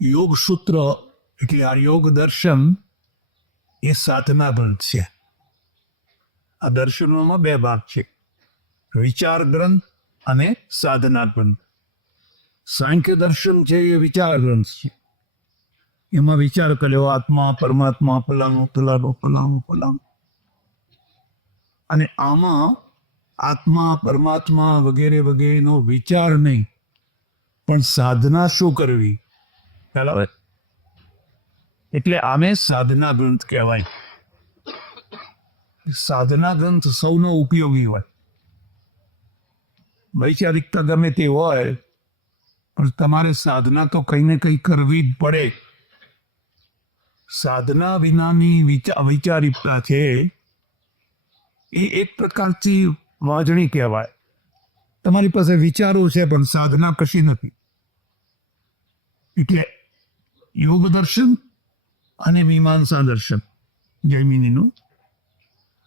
યોગ સૂત્ર એટલે આ યોગ દર્શન એ સાધના ગ્રંથ છે. આ દર્શનોમાં બે ભાગ છે, વિચાર ગ્રંથ અને સાધના ગ્રંથ. સાંખ્ય દર્શન છે એ વિચાર ગ્રંથ છે. એમાં વિચાર કર્યો આત્મા પરમાત્મા ફલાણું ફલાણું ફલાણું ફલાણું. અને આમાં આત્મા પરમાત્મા વગેરે વગેરેનો વિચાર નહીં, પણ સાધના શું કરવી બરાબર, એટલે આમે સાધના ગ્રંથ કહેવાય. સાધના ગ્રંથ સૌનો ઉપયોગી હોય. વૈચારિકતા ગમે તે હોય, પણ તમારે સાધના તો કંઈ ને કંઈ કરવી જ પડે. સાધના વિનાની વૈચારિકતા છે એ એક પ્રકારથી વાંજણી કહેવાય. તમારી પાસે વિચારો છે પણ સાધના કશી નથી. એટલે યોગ દર્શન અને મીમાંસા દર્શન જૈમિનીનું,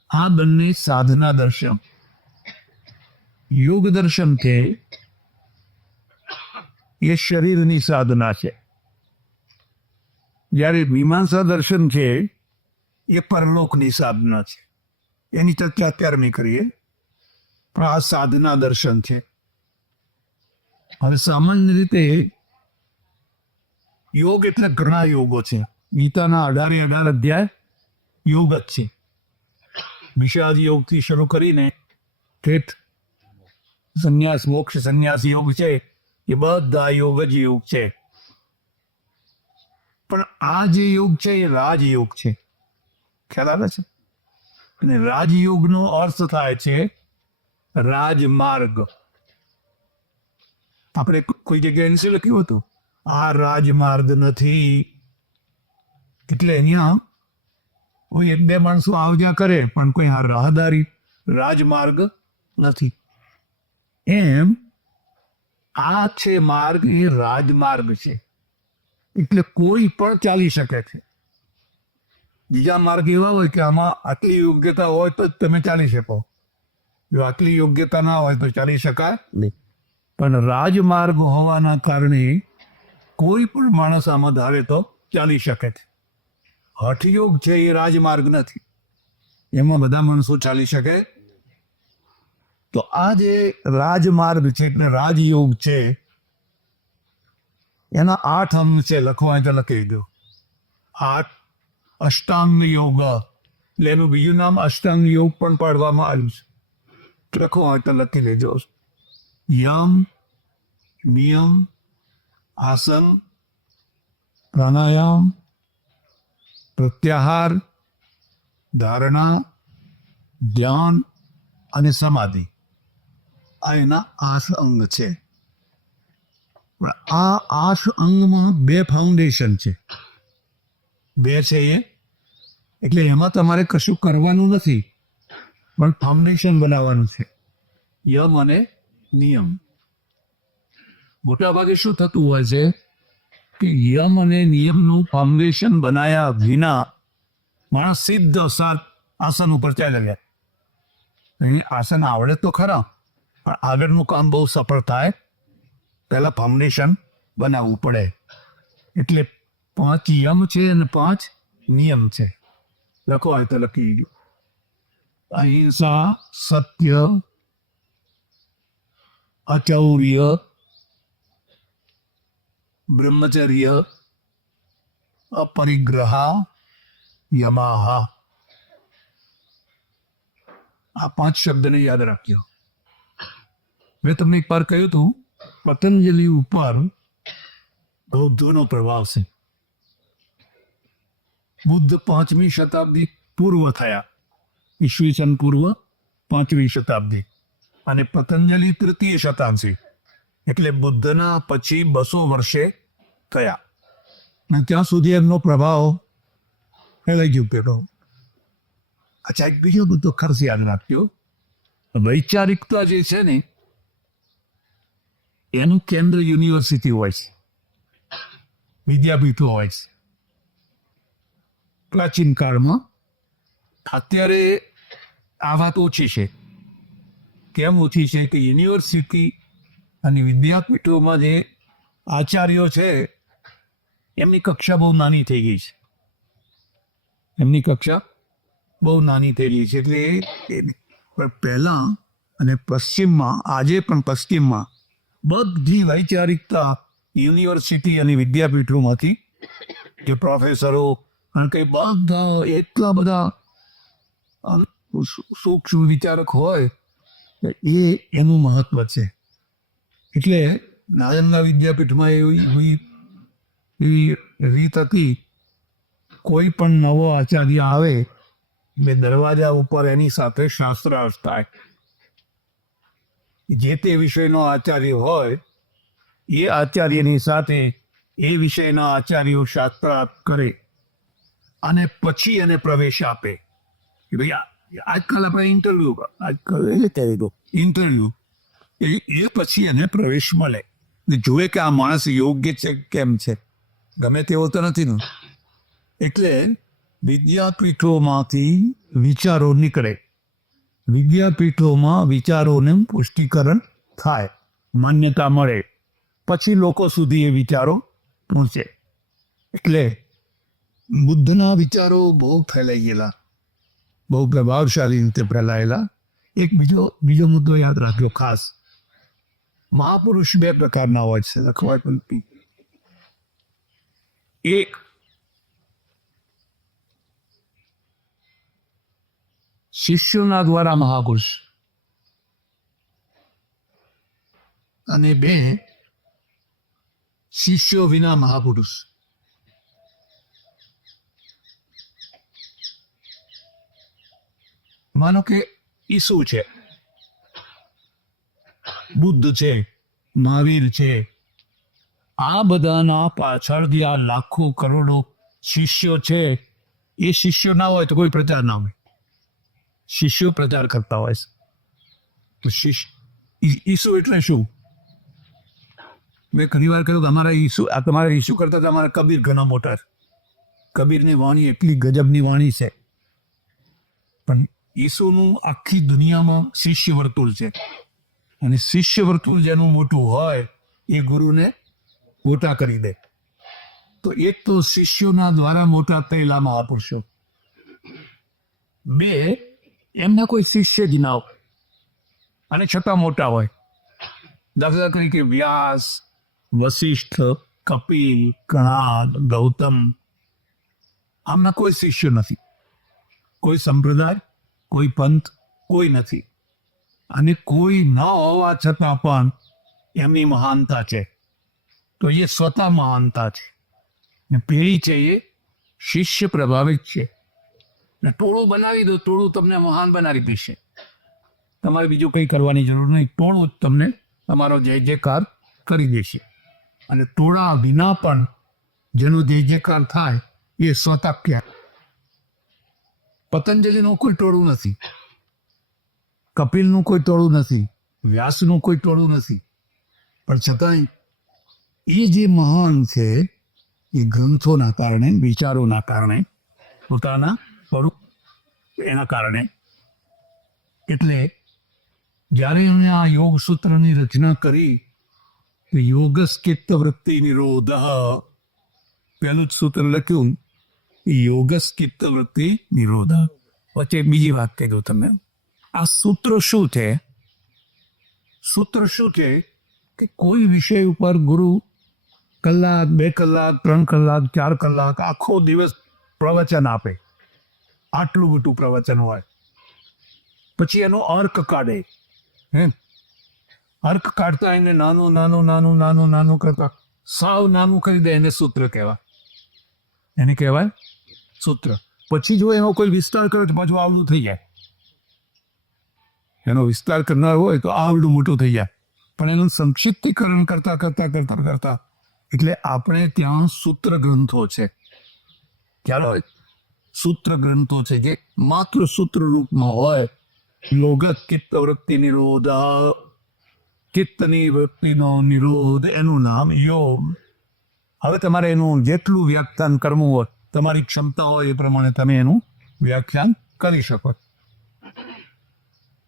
આ બંને સાધના દર્શન. યોગ દર્શન છે એ શરીરની સાધના છે, જ્યારે મીમાંસા દર્શન છે એ પરલોકની સાધના છે. એની ચર્ચા અત્યારે નહીં કરીએ, પણ આ સાધના દર્શન છે. હવે સામાન્ય રીતે યોગ એટલે ઘણા યોગો છે. ગીતાના 18 અધ્યાય યોગ જ છે. વિષાદ યોગથી શરૂ કરીને ઠેઠ સંન્યાસ મોક્ષ સંન્યાસ યોગ છે, એ બધા યોગ જ યોગ છે. પણ આ જે યોગ છે એ રાજયોગ છે. ખ્યાલ આવે છે? અને રાજયોગનો અર્થ થાય છે રાજમાર્ગ. આપણે કોઈ જગ્યાએ શું લખ્યું હતું? આ રાજમાર્ગ નથી. એટલે અહીંયા કોઈ એક બે માણસો આવજા કરે, પણ કોઈ આ રાહદારી રાજમાર્ગ નથી. એમ આ છે માર્ગ, એ રાજમાર્ગ છે. એટલે કોઈ પણ ચાલી શકે છે. બીજા માર્ગ એવા હોય કે આમાં આટલી યોગ્યતા હોય તો જ તમે ચાલી શકો. જો આટલી યોગ્યતા ના હોય તો ચાલી શકાય નહીં. પણ રાજમાર્ગ હોવાના કારણે કોઈ પણ માણસ આમાં ધારે તો ચાલી શકે છે. હઠયોગ છે એ રાજમાર્ગ નથી, એમાં બધા માણસો ચાલી શકે. તો આ જે રાજમાર્ગ છે એટલે રાજયોગ છે, એના 8 અંગ છે. લખવા હોય તો લખી દો. 8 અષ્ટાંગ યોગ, એટલે એનું બીજું નામ અષ્ટાંગ યોગ પણ પાડવામાં આવ્યું છે. લખવા હોય તો લખી લેજો. યમ, નિયમ, આસન, પ્રાણાયામ, પ્રત્યાહાર, ધારણા, ધ્યાન અને સમાધિ, આ એના 8 અંગ છે. પણ આ 8 અંગમાં 2 ફાઉન્ડેશન છે. 2 છે એ, એટલે એમાં તમારે કશું કરવાનું નથી, પણ ફાઉન્ડેશન બનાવવાનું છે. યમ અને નિયમ. મોટા ભાગે શું થતું હોય છે કે યમ અને નિયમનું ફાઉન્ડેશન બનાવ્યા વિના માણસ સીધો આસન ઉપર ચાલી જાય. આસન આવડે તો ખરા, પણ આગળનું કામ બહુ સફળ થાય પહેલા ફાઉન્ડેશન બનાવવું પડે. એટલે 5 યમ છે અને 5 નિયમ છે. લખો હોય તો લખી દો. અહિંસા, સત્ય, અચૌર્ય, બ્રહ્મચર્ય, અપરિગ્રહ, યમાહ. આ 5 શબ્દને યાદ રાખ્યો. મેં તમને એક વાર કહ્યું હતું, પતંજલિ ઉપર બૌદ્ધોનો પ્રભાવ છે. બુદ્ધ 5મી શતાબ્દી પૂર્વ થયા, ઈસવીસન પૂર્વ 5મી શતાબ્દી, અને પતંજલિ 3ય શતાબ્દી, એટલે બુદ્ધના પછી 200 વર્ષે થયા. અને ત્યાં સુધી એમનો પ્રભાવ ફેલાઈ ગયો પેલો. અચ્છા, એક બીજો બધો ખર્ચ યાદ રાખ્યો. વૈચારિકતા જે છે ને એનું કેન્દ્ર યુનિવર્સિટી હોય છે, વિદ્યાપીઠો હોય છે પ્રાચીન કાળમાં. અત્યારે આ વાત ઓછી છે. કેમ ઓછી છે કે યુનિવર્સિટી અને વિદ્યાપીઠોમાં જે આચાર્યો છે એમની કક્ષા બહુ નાની થઈ ગઈ છે. એમની કક્ષા બહુ નાની થઈ ગઈ છે. એટલે પણ પહેલા અને પશ્ચિમમાં, આજે પણ પશ્ચિમમાં બધી વૈચારિકતા યુનિવર્સિટી અને વિદ્યાપીઠોમાંથી જે પ્રોફેસરો અને કંઈ બધા એટલા બધા સૂક્ષ્મ વિચારક હોય એનું મહત્વ છે. એટલે નાલંદા વિદ્યાપીઠમાં એવી રીત હતી, કોઈ પણ નવો આચાર્ય આવે એટલે દરવાજા ઉપર એની સાથે શાસ્ત્રાર્થ થાય. જે તે વિષયનો આચાર્ય હોય એ આચાર્યની સાથે એ વિષયના આચાર્યો શાસ્ત્રાર્થ કરે અને પછી એને પ્રવેશ આપે. કે ભાઈ આજકાલ આપણે ઇન્ટરવ્યુ એ પછી એને પ્રવેશ મળે, જુએ કે આ માણસ યોગ્ય છે કેમ છે, ગમે તેવો તો નથી ને. એટલે વિદ્યાપીઠોમાંથી વિચારો નીકળે, વિદ્યાપીઠોમાં વિચારોને પુષ્ટિકરણ થાય, માન્યતા મળે, પછી લોકો સુધી એ વિચારો પહોંચે. એટલે બુદ્ધના વિચારો બહુ ફેલાઈ ગયેલા, બહુ પ્રભાવશાળી રીતે ફેલાયેલા. એક બીજો મુદ્દો યાદ રાખ્યો ખાસ, મહાપુરુષ બે પ્રકારના હોય છે લખવાથી. એક શિષ્યોના દ્વારા મહાપુરુષ, અને બે શિષ્યો વિના મહાપુરુષ. માનો કે ઈસુ છે, બુદ્ધ છે, મહાવીર છે, આ બધાના પાછળ જે આ લાખો કરોડો શિષ્યો છે, એ શિષ્યો ના હોય તો કોઈ પ્રચાર ના હોય. શિષ્યો પ્રચાર કરતા હોય છે. તો ઈસુ એટલે શું? મેં ઘણી વાર કહ્યું કે તમારા ઈસુ કરતા તમારા કબીર ઘણા મોટા છે. કબીરની વાણી એટલી ગજબની વાણી છે, પણ ઈસુનું આખી દુનિયામાં શિષ્ય વર્તુળ છે, અને શિષ્ય વર્તુળ જેનું મોટું હોય એ ગુરુને મોટા કરી દે. તો એક તો શિષ્યોના દ્વારા મોટા થયેલા મહાપુરુષો, બે એમના કોઈ શિષ્ય જ ના હોય અને છતાં મોટા હોય. દાખલા તરીકે વ્યાસ, વશિષ્ઠ, કપિલ, કણાદ, ગૌતમ, આમના કોઈ શિષ્ય નથી, કોઈ સંપ્રદાય, કોઈ પંથ, કોઈ નથી. અને કોઈ ન હોવા છતાં પણ એમની મહાનતા છે. તો એ સ્વતઃ મહાનતા છે, ને પેઢી છે એ શિષ્ય પ્રભાવિત છે. ને ટોળું બનાવી દો, ટોળું તમને મહાન બનાવી દેશે. તમારે બીજું કંઈ કરવાની જરૂર નહીં, ટોળું જ તમને તમારો જય જયકાર કરી દેશે. અને ટોળા વિના પણ જેનો જય જયકાર થાય એ સ્વતઃ ક્યાં. પતંજલિનું કોઈ ટોળું નથી, કપિલનું કોઈ ટોળું નથી, વ્યાસનું કોઈ ટોળું નથી, પણ છતાંય એ જે મહાન છે એ ગ્રંથોના કારણે, વિચારોના કારણે, પોતાના સ્વરૂપ એના કારણે. એટલે જ્યારે એમણે આ યોગ સૂત્રની રચના કરી, યોગસ્ચિત્ત વૃત્તિ નિરોધ, પહેલું જ સૂત્ર લખ્યું યોગસ્ચિત્ત વૃત્તિ નિરોધ. પછી બીજી વાત કહી દઉં તમને, આ સૂત્ર શું છે? સૂત્ર શું છે કે કોઈ વિષય ઉપર ગુરુ કલાક, 2 કલાક, 3 કલાક, 4 કલાક, આખો દિવસ પ્રવચન આપે. આટલું મોટું પ્રવચન હોય, પછી એનો અર્ક કાઢે. અર્ક કાઢતા એને નાનું કરતા સાવ નાનું કરી દે, એને સૂત્ર કહેવાય. એને કહેવાય સૂત્ર. પછી જો એનો કોઈ વિસ્તાર કરે તો પાછું આવડું થઈ જાય. એનો વિસ્તાર કરનાર હોય તો આવડું મોટું થઈ જાય, પણ એનું સંક્ષિપ્તીકરણ કરતા એટલે આપણે ત્યાં સૂત્ર ગ્રંથો છે. ખ્યાલ હોય? સૂત્ર ગ્રંથો છે જે માત્ર સૂત્ર રૂપમાં હોય. યોગત ચિત્ત વૃત્તિ નિરોધ, ચિત્તની વૃત્તિનો નિરોધ, એનું નામ યોગ. હવે તમારે એનું જેટલું વ્યાખ્યાન કરવું હોય, તમારી ક્ષમતા હોય એ પ્રમાણે તમે એનું વ્યાખ્યાન કરી શકો.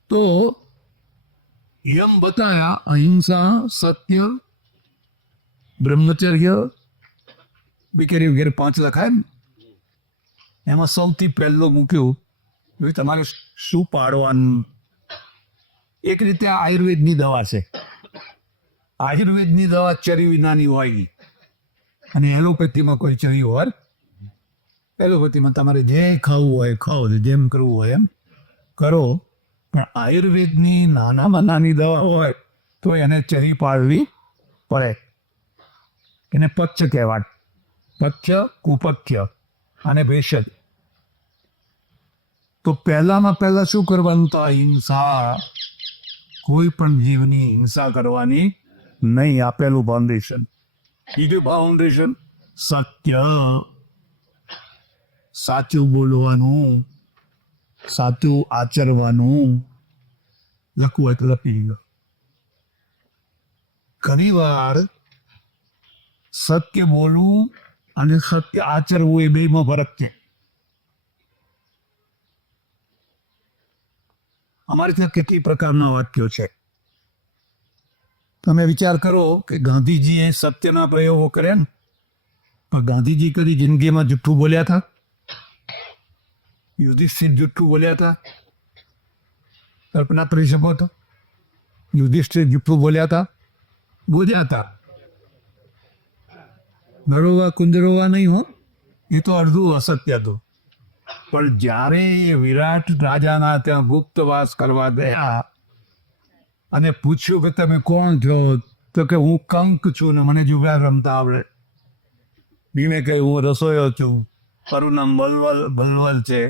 તો યમ બતાયા અહિંસા, સત્ય, બ્રહ્મચર્ય, બીકેરી વગેરે 5 લખાય ને એમાં સૌથી પહેલું મૂક્યું હવે તમારે શું પાડવાનું. એક રીતે આ આયુર્વેદની દવા છે. આયુર્વેદની દવા ચરી વિનાની હોય અને એલોપેથીમાં કોઈ ચરી હોય. એલોપેથીમાં તમારે જે ખાવું હોય ખાઓ, જેમ કરવું હોય એમ કરો, પણ આયુર્વેદની નાનામાં નાની દવા હોય તો એને ચરી પાડવી પડે. એને પથ્ય કહેવાય. પથ્ય, કુપથ્ય અને ભેષજ. તો પહેલામાં પહેલા શું કરવાનું? તો હિંસા, કોઈ પણ જીવની હિંસા કરવાની નહીં. આપેલું ફાઉન્ડેશન. બીજું ફાઉન્ડેશન સત્ય, સાચું બોલવાનું, સાચું આચરવાનું. લખવું હોય તો લખી લો. ઘણી વાર સત્ય બોલવું અને સત્ય આચરવું એ બેમાં ફરક છે. અમારે ત્યાં કેટલી પ્રકારના વાક્યો છે. તમે વિચાર કરો કે ગાંધીજીએ સત્યના પ્રયોગો કર્યા ને, પણ ગાંધીજી કદી જિંદગીમાં જુઠ્ઠું બોલ્યા હતા? યુધિષ્ઠિર જુઠ્ઠું બોલ્યા હતા? કલ્પના કરી શકો તો? યુધિષ્ઠિર જુઠ્ઠું બોલ્યા હતા? બોલ્યા હતા. નરોવા કુંદરોવા નહીં હો, એ તો અડધું અસત્ય હતું. પણ જ્યારે એ વિરાટ રાજાના ત્યાં ગુપ્તવાસ કરવા ગયા અને પૂછ્યું કે તમે કોણ છો, તો કે હું કંક છું ને મને જુગાર રમતા આવડે. ભીમે કહ્યું હું રસોઈયો છું. મારું નામ બલવલ છે.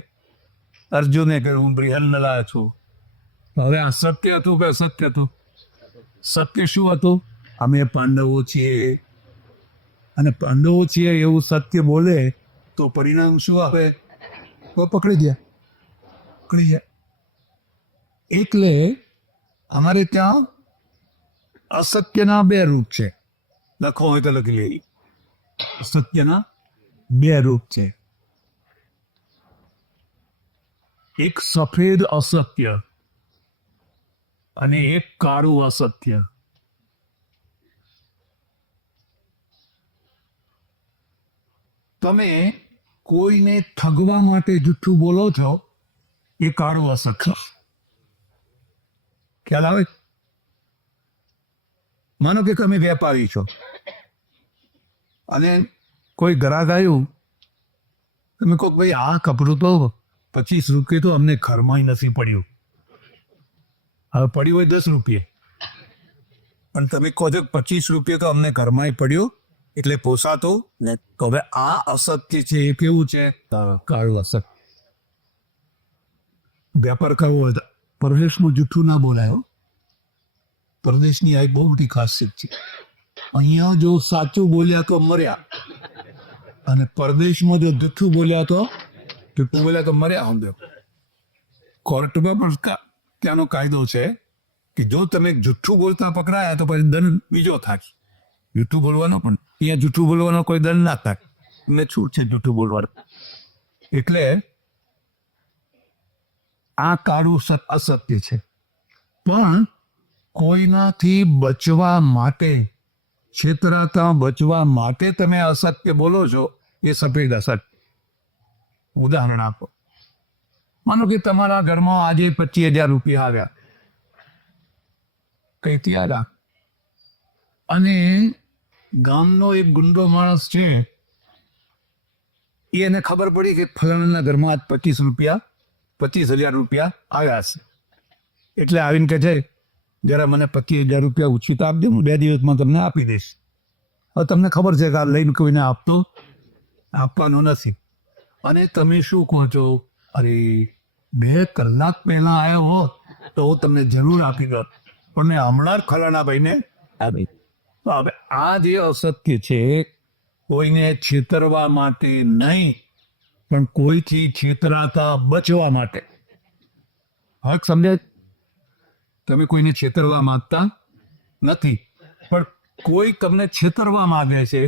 અર્જુને કહ્યું હું બૃહન્નલા છું. હવે આ સત્ય હતું કે અસત્ય હતું? સત્ય શું હતું? અમે પાંડવો છીએ. અને પાંડવો છીએ એવું સત્ય બોલે તો પરિણામ શું આવે? તો પકડી ગયા. એટલે અમારે ત્યાં અસત્યના 2 રૂપ છે. લખો હોય તો લખી લઈએ. અસત્યના 2 રૂપ છે. એક સફેદ અસત્ય અને એક કાળું અસત્ય. તમે કોઈને ઠગવા માટે જુઠ્ઠું બોલો છો, એ કાળું અસત્ય. ખ્યાલ આવે? માનો કે તમે વેપારી છો અને કોઈ ગ્રાહક આવ્યું, તમે કહો ભાઈ આ કપડું તો 25 રૂપિયા તો અમને ઘરમાં નથી પડ્યું. હવે પડ્યું હોય 10 રૂપિયા, પણ તમે કહો છો 25 રૂપિયા તો અમને ઘરમાં પડ્યું એટલે પોસાતો ને. તો હવે આ અસત્ય છે. એ કેવું છે? કાળું અસત્ય. વેપાર કરવો હોય તો પરદેશમાં જૂઠું ના બોલાય. પરદેશની આ એક બહુ મોટી ખાસિયત છે. અહીંયા જો સાચું બોલ્યા તો મર્યા, અને પરદેશમાં જો જૂઠું બોલ્યા તો મર્યા. સમજો, કોર્ટમાં પણ ત્યાંનો કાયદો છે કે જો તમે જૂઠું બોલતા પકડાયા તો પછી દંડ બીજો થાય. જૂઠું બોલવાનો પણ અહીંયા જૂઠું બોલવાનો કોઈ દંડ ના થાય. એમને છૂટ છે જૂઠું બોલવાનું. એટલે આ કાળું અસત્ય છે. પણ કોઈનાથી બચવા માટે, છેતરાતા બચવા માટે તમે અસત્ય બોલો છો, એ સફેદ અસત્ય. ઉદાહરણ આપો. માનો કે તમારા ઘરમાં આજે 25,000 રૂપિયા આવ્યા કઈથી આવ્યા, અને ગામનો એક ગુંડો માણસ છે, એને ખબર પડી કે ફલાણાના ઘરમાં આજ 25,000 રૂપિયા આવ્યા છે. એટલે આવીને કહે છે જરા મને 25,000 રૂપિયા ઉછીત આપજો, હું 2 દિવસમાં તમને આપી દઈશ. હવે તમને ખબર છે કે આ લઈને કોઈને આપવાનો નથી. અને તમે શું કહો છો? અરે 2 કલાક પહેલા આવ્યો હોત તો હું તમને જરૂર આપી દોત, પણ મેં હમણાં જ ફલાણા ભાઈને આપી. તો હવે આ જે અસત્ય છે, કોઈને છેતરવા માટે નહીં, પણ કોઈથી છેતરાતા બચવા માટે. હક સમજાય? તમે કોઈને છેતરવા માંગતા નથી, પણ કોઈ તમને છેતરવા માંગે છે,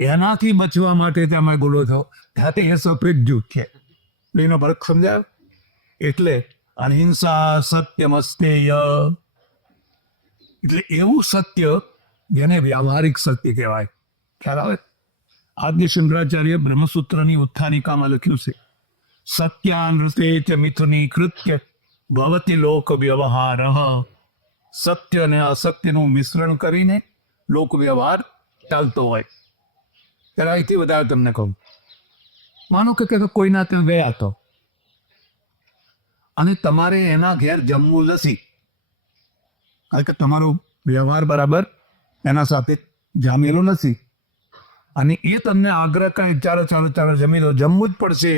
એનાથી બચવા માટે તમે બોલો છો, ત્યાંથી એ સફેદ જૂઠ છે. એનો ફરક સમજાયો? એટલે અહિંસા સત્યમસ્તેય, એટલે એવું સત્ય જેને વ્યાવહારિક સત્ય કહેવાય. ખ્યાલ આવે? આદ્ય શંકરાચાર્ય બ્રહ્મસૂત્રની ઉત્થાનિકામાં લખ્યું છે, સત્યાન રસે ચ મિથુની કૃત્ય ભવતી લોક વ્યવહાર. સત્ય અને અસત્યનું મિશ્રણ કરીને લોક વ્યવહાર ચાલતો હોય. ત્યારે અહીંથી વધારે તમને કહું, માનો કે કોઈના ત્યાં ગયા તો અને તમારે એના ઘેર જમવું નથી, કારણ કે તમારો વ્યવહાર બરાબર એના સાથે જામેલો નથી, અને એ તમને આગ્રહ કરે ચાલો ચાલો ચાલો જમી લો, જમવું જ પડશે.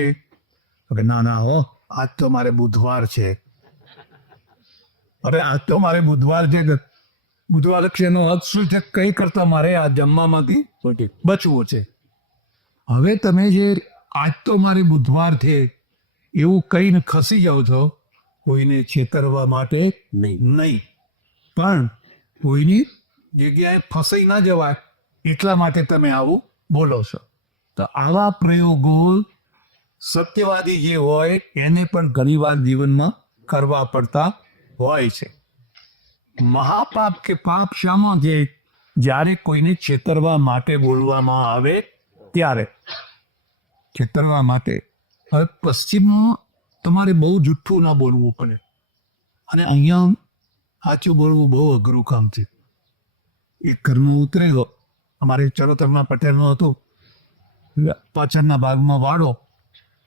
કે ના ના હો, આજ તો મારે બુધવાર છે, અરે આજ તો મારે બુધવાર છે. બુધવાર એનો અર્થ શું છે? કઈ કરતા મારે આ જમવામાંથી બચવું છે. હવે તમે જે આજ તો મારે બુધવાર છે એવું કહીને ખસી જાઓ છો, કોઈને છેતરવા માટે નહીં, પણ કોઈની જગ્યાએ ફસાઈ ના જવાય એટલા માટે તમે આવું બોલો છો. તો આવા પ્રયોગો સત્યવાદી જે હોય એને પણ ઘણીવાર જીવનમાં કરવા પડતા હોય છે. મહાપાપ કે પાપ શામાં છે? જ્યારે કોઈને છેતરવા માટે બોલવામાં આવે ત્યારે. છેતરવા માટે. હવે પશ્ચિમમાં તમારે બહુ જુઠ્ઠું ના બોલવું પડે, અને અહીંયા સાચું બોલવું બહુ અઘરું કામ છે. એક ઘરમાં ઉતરેલો, અમારે ચરોતરના પટેલનો હતો, પાછળના ભાગમાં વાડો,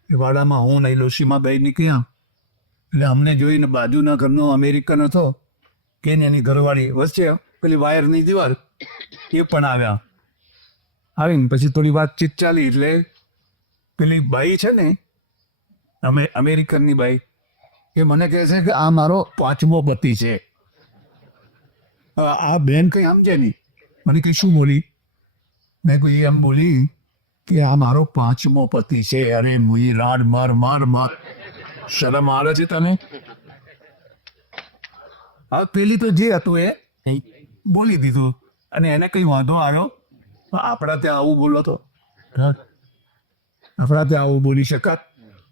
એ વાડામાં હું નહીં લોસીમાં બે નીકળ્યા, એટલે અમને જોઈને બાજુના ઘરનો અમેરિકન હતો કે એની ઘરવાળી વચ્ચે પેલી વાયરની દિવાલ એ પણ આવ્યા. આવીને પછી થોડી વાતચીત ચાલી, એટલે પેલી બાઈ છે ને અમેરિકનની બાઈ, એ મને કહે છે કે આ મારો 5મો પતિ છે. આ બેન કંઈ સમજે નહીં. મને કંઈ શું બોલી? મેં કોઈ એમ બોલી કે આ મારો 5મો પતિ છે. અરે મુઈ રાડ માર માર માર, શરમ આવે છે તને? હા, પેલી તો જે હતું એ બોલી દીધું, અને એને કંઈ વાંધો આવ્યો? આપણા ત્યાં આવું બોલો તો આપણા ત્યાં આવું બોલી શકાત?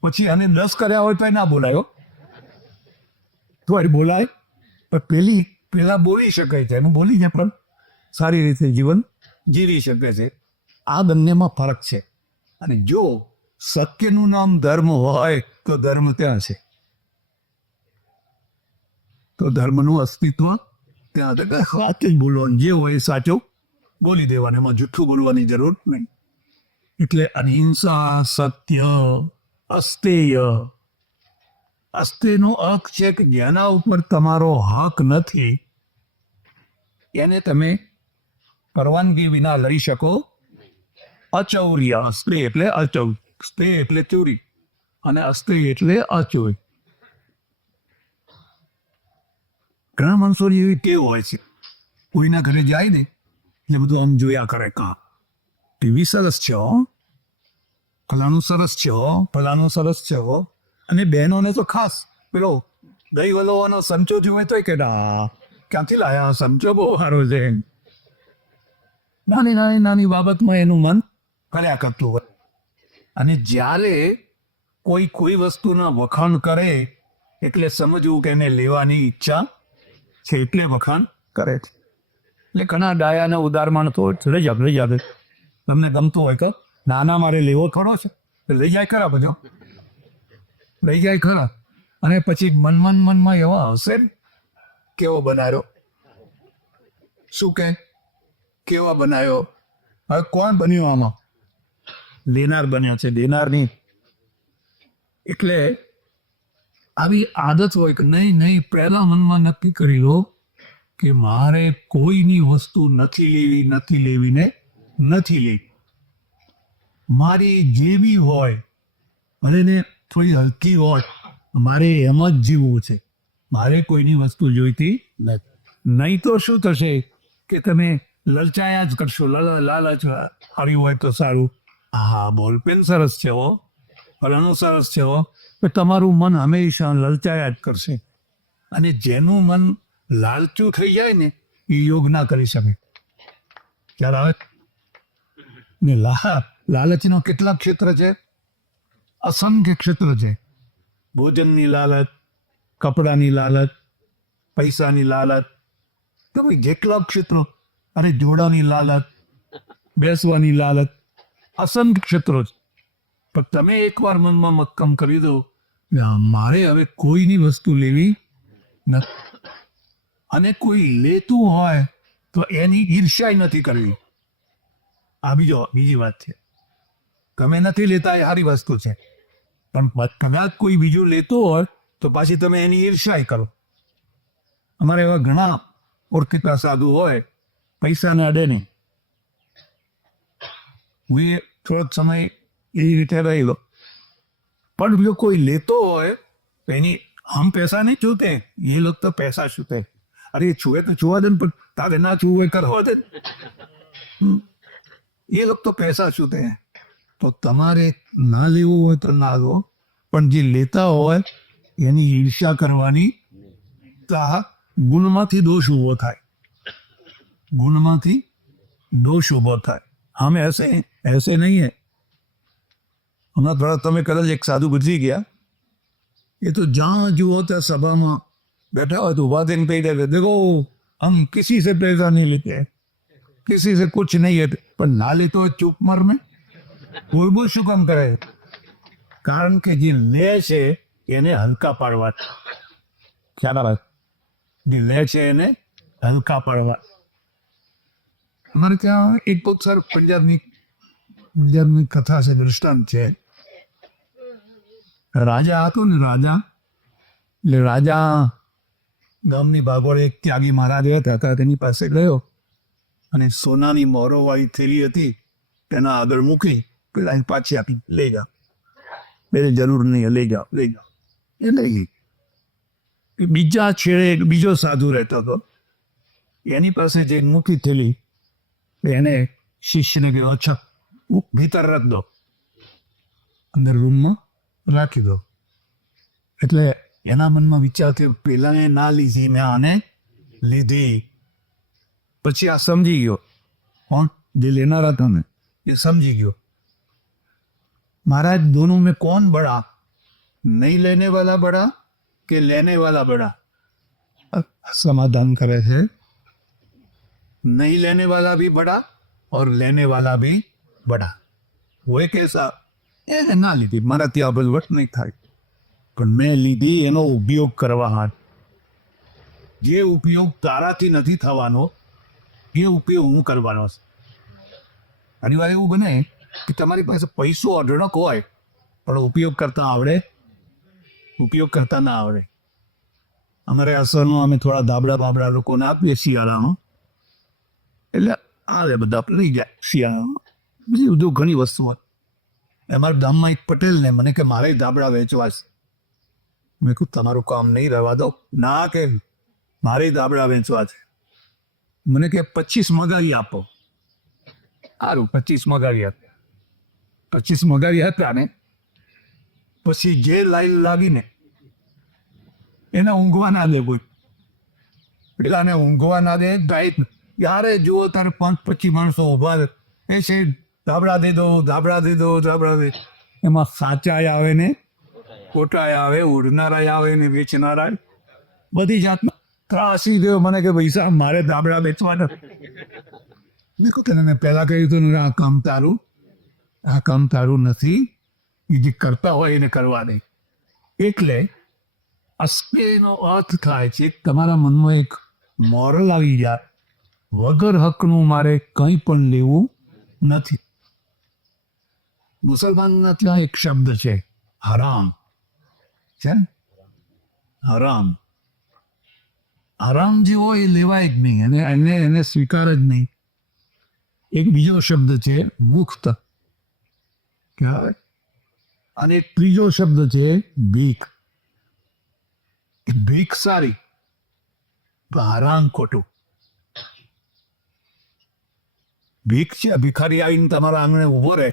પછી આને 10 કર્યા હોય તો એ ના બોલાયો, તો બોલાય. પણ પેલા બોલી શકે છે, એનું બોલી જાય પણ સારી રીતે જીવન જીવી શકે છે. આ બંનેમાં ફરક છે. અને જો સત્યનું નામ ધર્મ હોય તો ધર્મ ત્યાં છે, તો ધર્મનું અસ્તિત્વ ત્યાં સાચું જ બોલવાનું, જે હોય સાચું બોલી દેવાનું, એમાં જૂઠું બોલવાની જરૂર નહીં. એટલે અહિંસા, સત્ય, અસ્તેય. અસ્તેયનો અર્થ છે કે જેના ઉપર તમારો હક નથી એને તમે પરવાનગી વિના લઈ શકો. અચૌર્ય. અસ્તેય એટલે અચૌ, સ્તેય એટલે ચોરી, અને અસ્તેય એટલે અચોરી. ઘણા માણસોની એવી ટેવ હોય છે, કોઈના ઘરે જાય ને એટલે બધું આમ જોયા કરે, કા ટીવી સરસ છે હો, ફલાણું સરસ છે હો, ફલાણું સરસ છે હો. અને બહેનોને તો ખાસ પેલો દહીં વલોવાનો સંચો જોવે તોય કે ક્યાંથી લાયા, સંચો બહુ સારો છે. નાની નાની નાની બાબતમાં એનું મન કર્યા કરતું હોય. અને જ્યારે કોઈ વસ્તુના વખાણ કરે એટલે સમજવું કે એને લેવાની ઈચ્છા છે, એટલે વખાણ કરે છે. એટલે ઘણા ડાયાના ઉદાહરણ તો લઈ જાવ તમને ગમતું હોય કે નાના મારે લેવો થોડો છે, લઈ જાય ખરા, બધો લઈ જાય ખરા. અને પછી મનમાં એવા હશે ને, કેવો બનાવ્યો, શું કે કેવા બનાવ્યો. હવે કોણ બન્યો આમાં? લેનાર બન્યો છે, દેનાર નહીં. એટલે આવી આદત હોય કે નહીં, પહેલા મનમાં નક્કી કરી લો કે મારે કોઈની વસ્તુ નથી લેવી. મારી જેવી હોય ભલે ને થોડી હલકી હોય, મારે એમ જ જીવવું છે. મારે કોઈની વસ્તુ જોઈતી નથી. નહીં તો શું થશે કે તમે લલચાયા જ કરશો. લાલચ સારી હોય તો સારું, હા બોલપેન સરસ છે હો, ફલાણું સરસ છે હો, તમારું મન હંમેશા લલચાયા જ કરશે. અને જેનું મન લાલચું થઈ જાય ને એ યોગ ના કરી શકે. ખ્યાલ આવે ને? લાલચનો કેટલા ક્ષેત્ર છે? અસંખ્ય ક્ષેત્ર છે. ભોજનની લાલચ, કપડાની લાલચ, પૈસાની લાલચ, તમે જેટલા ક્ષેત્રો, અરે જોડાની લાલચ, બેસવાની લાલચ, અસંખ્ય ક્ષેત્રો છે, પણ તમે એકવાર મનમાં મક્કમ કરી દો કે મારે હવે કોઈની વસ્તુ લેવી નથી, અને કોઈ લેતું હોય તો એની ઈર્ષ્યા નથી કરવી. આ બીજી વાત છે. તમે નથી લેતા એ સારી વસ્તુ છે, પણ કદાચ કોઈ બીજું લેતું હોય તો પાછી તમે એની ઈર્ષ્યા કરો. અમારે એવા ઘણા ઓળખીતા સાધુ હોય, પૈસાને અડે નહીં. હું એ થોડોક સમય એ રીતે રહેલો, પણ જો કોઈ લેતો હોય તો એની હમ પૈસા નહીં છૂતે, એ લોકો તો પૈસા છૂતે. અરે છુએ તો છુવા દે ને, પણ તારે ના છુએ કરવા દે. એ લોકો તો પૈસા છૂતે. તો તમારે ના લેવું હોય તો ના લો, પણ જે લેતા હોય એની ઈર્ષ્યા કરવાની, તો આ ગુણમાંથી દોષ ઉભો થાય. ગુણમાંથી દોષ ઉભો થાય. હમે ऐसे નહીં હે. હમણાં થોડા તમે કદાચ એક સાધુ ગુજરી ગયા, એ તો જ્યાં જુઓ ત્યાં સભામાં बैठा हुआ तो उभा दिन पे ही रहते, देखो हम किसी से पैसा नहीं लेते, किसी से कुछ नहीं है. પણ ના લેતો હોય ચૂપ મર में કોઈ બહુ શું કામ કરે? કારણ કે જે લે છે એને હલકા પાડવા. ખ્યાલ આવે? જે લે છે એને હલકા પાડવા. અમારે ત્યાં એક બહુ સારું પંજાબની કથા છે, દૃષ્ટાંત છે. રાજા હતો ને, રાજા ગામની બાગોળે એક ત્યાગી મહારાજ હતા, તેની પાસે ગયો અને સોનાની મોહરો વાળી થેલી હતી તેના આગળ મૂકી, પેલા પાછી આપી, લઈ જાઓ, મેરી જરૂર નહીં, લઈ જાઓ. એ લઈ ગઈ. બીજા છેડે એક બીજો સાધુ રહેતો હતો, એની પાસે જે મૂકી થેલી, એને શિષ્યને કહ્યું, અચ્છા ભીતર રખ દો, અંદર રૂમમાં રાખી દો. એટલે એના મનમાં વિચાર કે પેલાને ના લીધી, મેં આને લીધી. પછી આ સમજી ગયો, કોણ જે લેનારા હતા ને એ સમજી ગયો, महाराज दोनों में कौन बड़ा, नहीं लेने वाला बड़ा कि लेने वाला बड़ा? समाधान करे थे, नहीं लेने वाला भी बड़ा और लेने वाला भी बड़ा. वो कैसा? એને ના લીધી, મારા ત્યાં બલવટ નહીં થાય, પણ મેં લીધી એનો ઉપયોગ કરવા હાથ. જે ઉપયોગ તારાથી નથી થવાનો એ ઉપયોગ હું કરવાનો છે. ઘણી વાર એવું બને કે તમારી પાસે પૈસો અઢળક હોય પણ ઉપયોગ કરતા ના આવડે. અમારે અસરનો અમે થોડા ધાબળા લોકોને આપીએ શિયાળામાં, એટલે આવે બધા લઈ જાય શિયાળામાં. બીજી બધું ઘણી વસ્તુ હોય. અમારા ગામમાં એક પટેલને મને કે મારે ધાબળા વેચવા છે. મેં કહ્યું તમારું કામ નહીં રહેવા દો. ના કે મારે ધાબળા વેચવા છે. મને કે 25 મગાવી આપો. સારું, 25 મગાવી આપ્યા. 25 મગાવી આપ્યા ને પછી જે લાઈન લાગીને એને ઊંઘવા ના દે કોઈ. પેલાને ઊંઘવા ના દે. ડાયટ યારે જુઓ તારે 5-25 માણસો ઊભા એ છે, ધાબળા દે દો. એમાં સાચાય આવે ને ખોટાય આવે, ઉડનારાય આવે ને વેચનારાય, બધી જાતના ત્રાસી દો. મને કે પૈસા મારે ધાબળા વેચવાના. મેં કહ્યું મેં પહેલા કહ્યું હતું ને, આ કામ તારું નથી. એ જે કરતા હોય એને કરવા દે. એટલે અસ્પેનો અર્થ થાય છે તમારા મનમાં એક મોરલ આવી જાય, વગર હકનું મારે કંઈ પણ લેવું નથી. મુસલમાનના ત્યાં એક શબ્દ છે હરામ છે. હરામ જે હોય એ લેવાય જ નહીં, એને સ્વીકાર જ નહીં. એક બીજો શબ્દ છે મુક્ત, કહેવાય. અને ત્રીજો શબ્દ છે ભીખ. ભીખ સારી, હરામ ખોટું. ભીખ છે, ભિખારી આવીને તમારા આંગણે ઉભો રહે,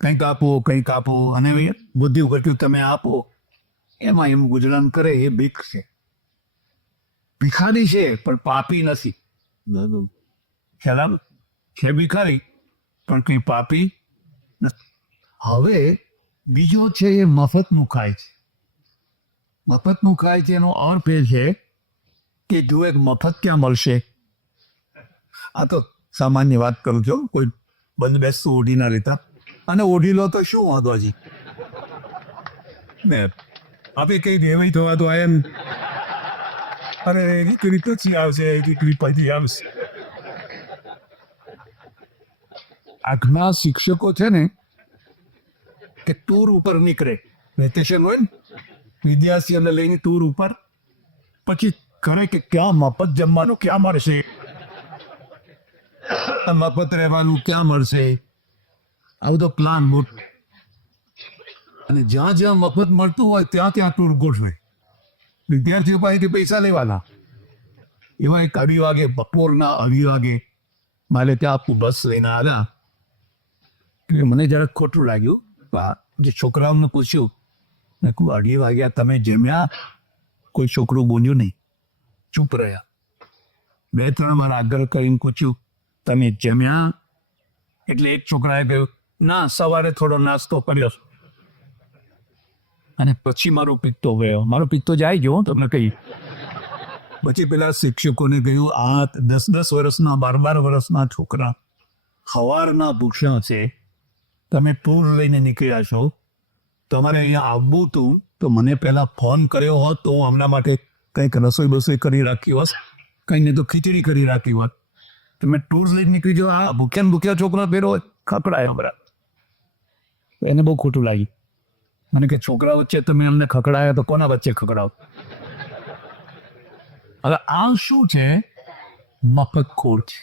કંઈક આપો અને બુદ્ધિ ઘટ્યું તમે આપો, એમાં એમ ગુજરાન કરે, એ ભીખ છે. ભિખારી છે પણ પાપી નથી. ખ્યાલ છે? ભિખારી પણ કંઈ પાપી નથી. હવે બીજો છે એ મફતનું ખાય છે. મફતનું ખાય છે એનો અર્થ એ છે કે જો એક મફત ક્યાં મળશે. આ તો સામાન્ય વાત કરું છું, કોઈ બંધ બેસતું ઓઢી ના લેતા, અને ઓઢી લો તો શું વાંધો હજી ને આપે કઈ દેવાય થવા તો એમ અરે દીકરી પછી આવશે, દીકરી પછી આવશે. આ ઘણા શિક્ષકો છે ને કે ટૂર ઉપર નીકળે, વેકેશન હોય ને વિદ્યાર્થીઓને લઈને ટૂર ઉપર, પછી કરે કે ક્યાં મફત જમવાનું ક્યાં મળશે, મફત રહેવાનું ક્યાં મળશે, આ બધો પ્લાન મોટો. અને જ્યાં જ્યાં મફત મળતું હોય ત્યાં ત્યાં ટૂર ગોઠવે, વિદ્યાર્થીઓ પાસેથી પૈસા લેવાના. એવા એક 2:30 વાગે, બપોરના 2:30 વાગે મારે ત્યાં બસ લઈને આવ્યા. એટલે મને જરાક ખોટું લાગ્યું. જે છોકરાઓને પૂછ્યું, મેં કહું 2:30 વાગ્યા તમે જમ્યા? કોઈ છોકરું બોલ્યું નહીં, ચૂપ રહ્યા. 2-3 વાર આગળ કરીને પૂછ્યું તમે જમ્યા? એટલે એક છોકરાએ કહ્યું ના, સવારે થોડો નાસ્તો કર્યો. અને પછી મારો પિત્તો ગયો, મારો પિત્તો જાય ગયો તમને કહી. પછી પેલા શિક્ષકોને કહ્યું આ 10-10 વર્ષના 12-12 વર્ષના છોકરા સવારના ભૂખ્યા છે, તમે ટૂર લઈને નીકળ્યા છો, તમારે અહીંયા આવવું હતું તો મને પહેલા ફોન કર્યો હોત તો હું હમણાં માટે કંઈક રસોઈ કરી રાખી હોત, કંઈ નહીં તો ખીચડી કરી રાખી હોત. તમે ટૂર લઈને નીકળી જાઓ, આ ભૂખ્યા છોકરા ફેરો ખકડાય હમણાં. એને બહુ ખોટું લાગ્યું. મને કે છોકરા વચ્ચે તમે અમને ખકડાયા તો કોના વચ્ચે ખકડાવ? હવે આ શું છે? મફત ખોર છે.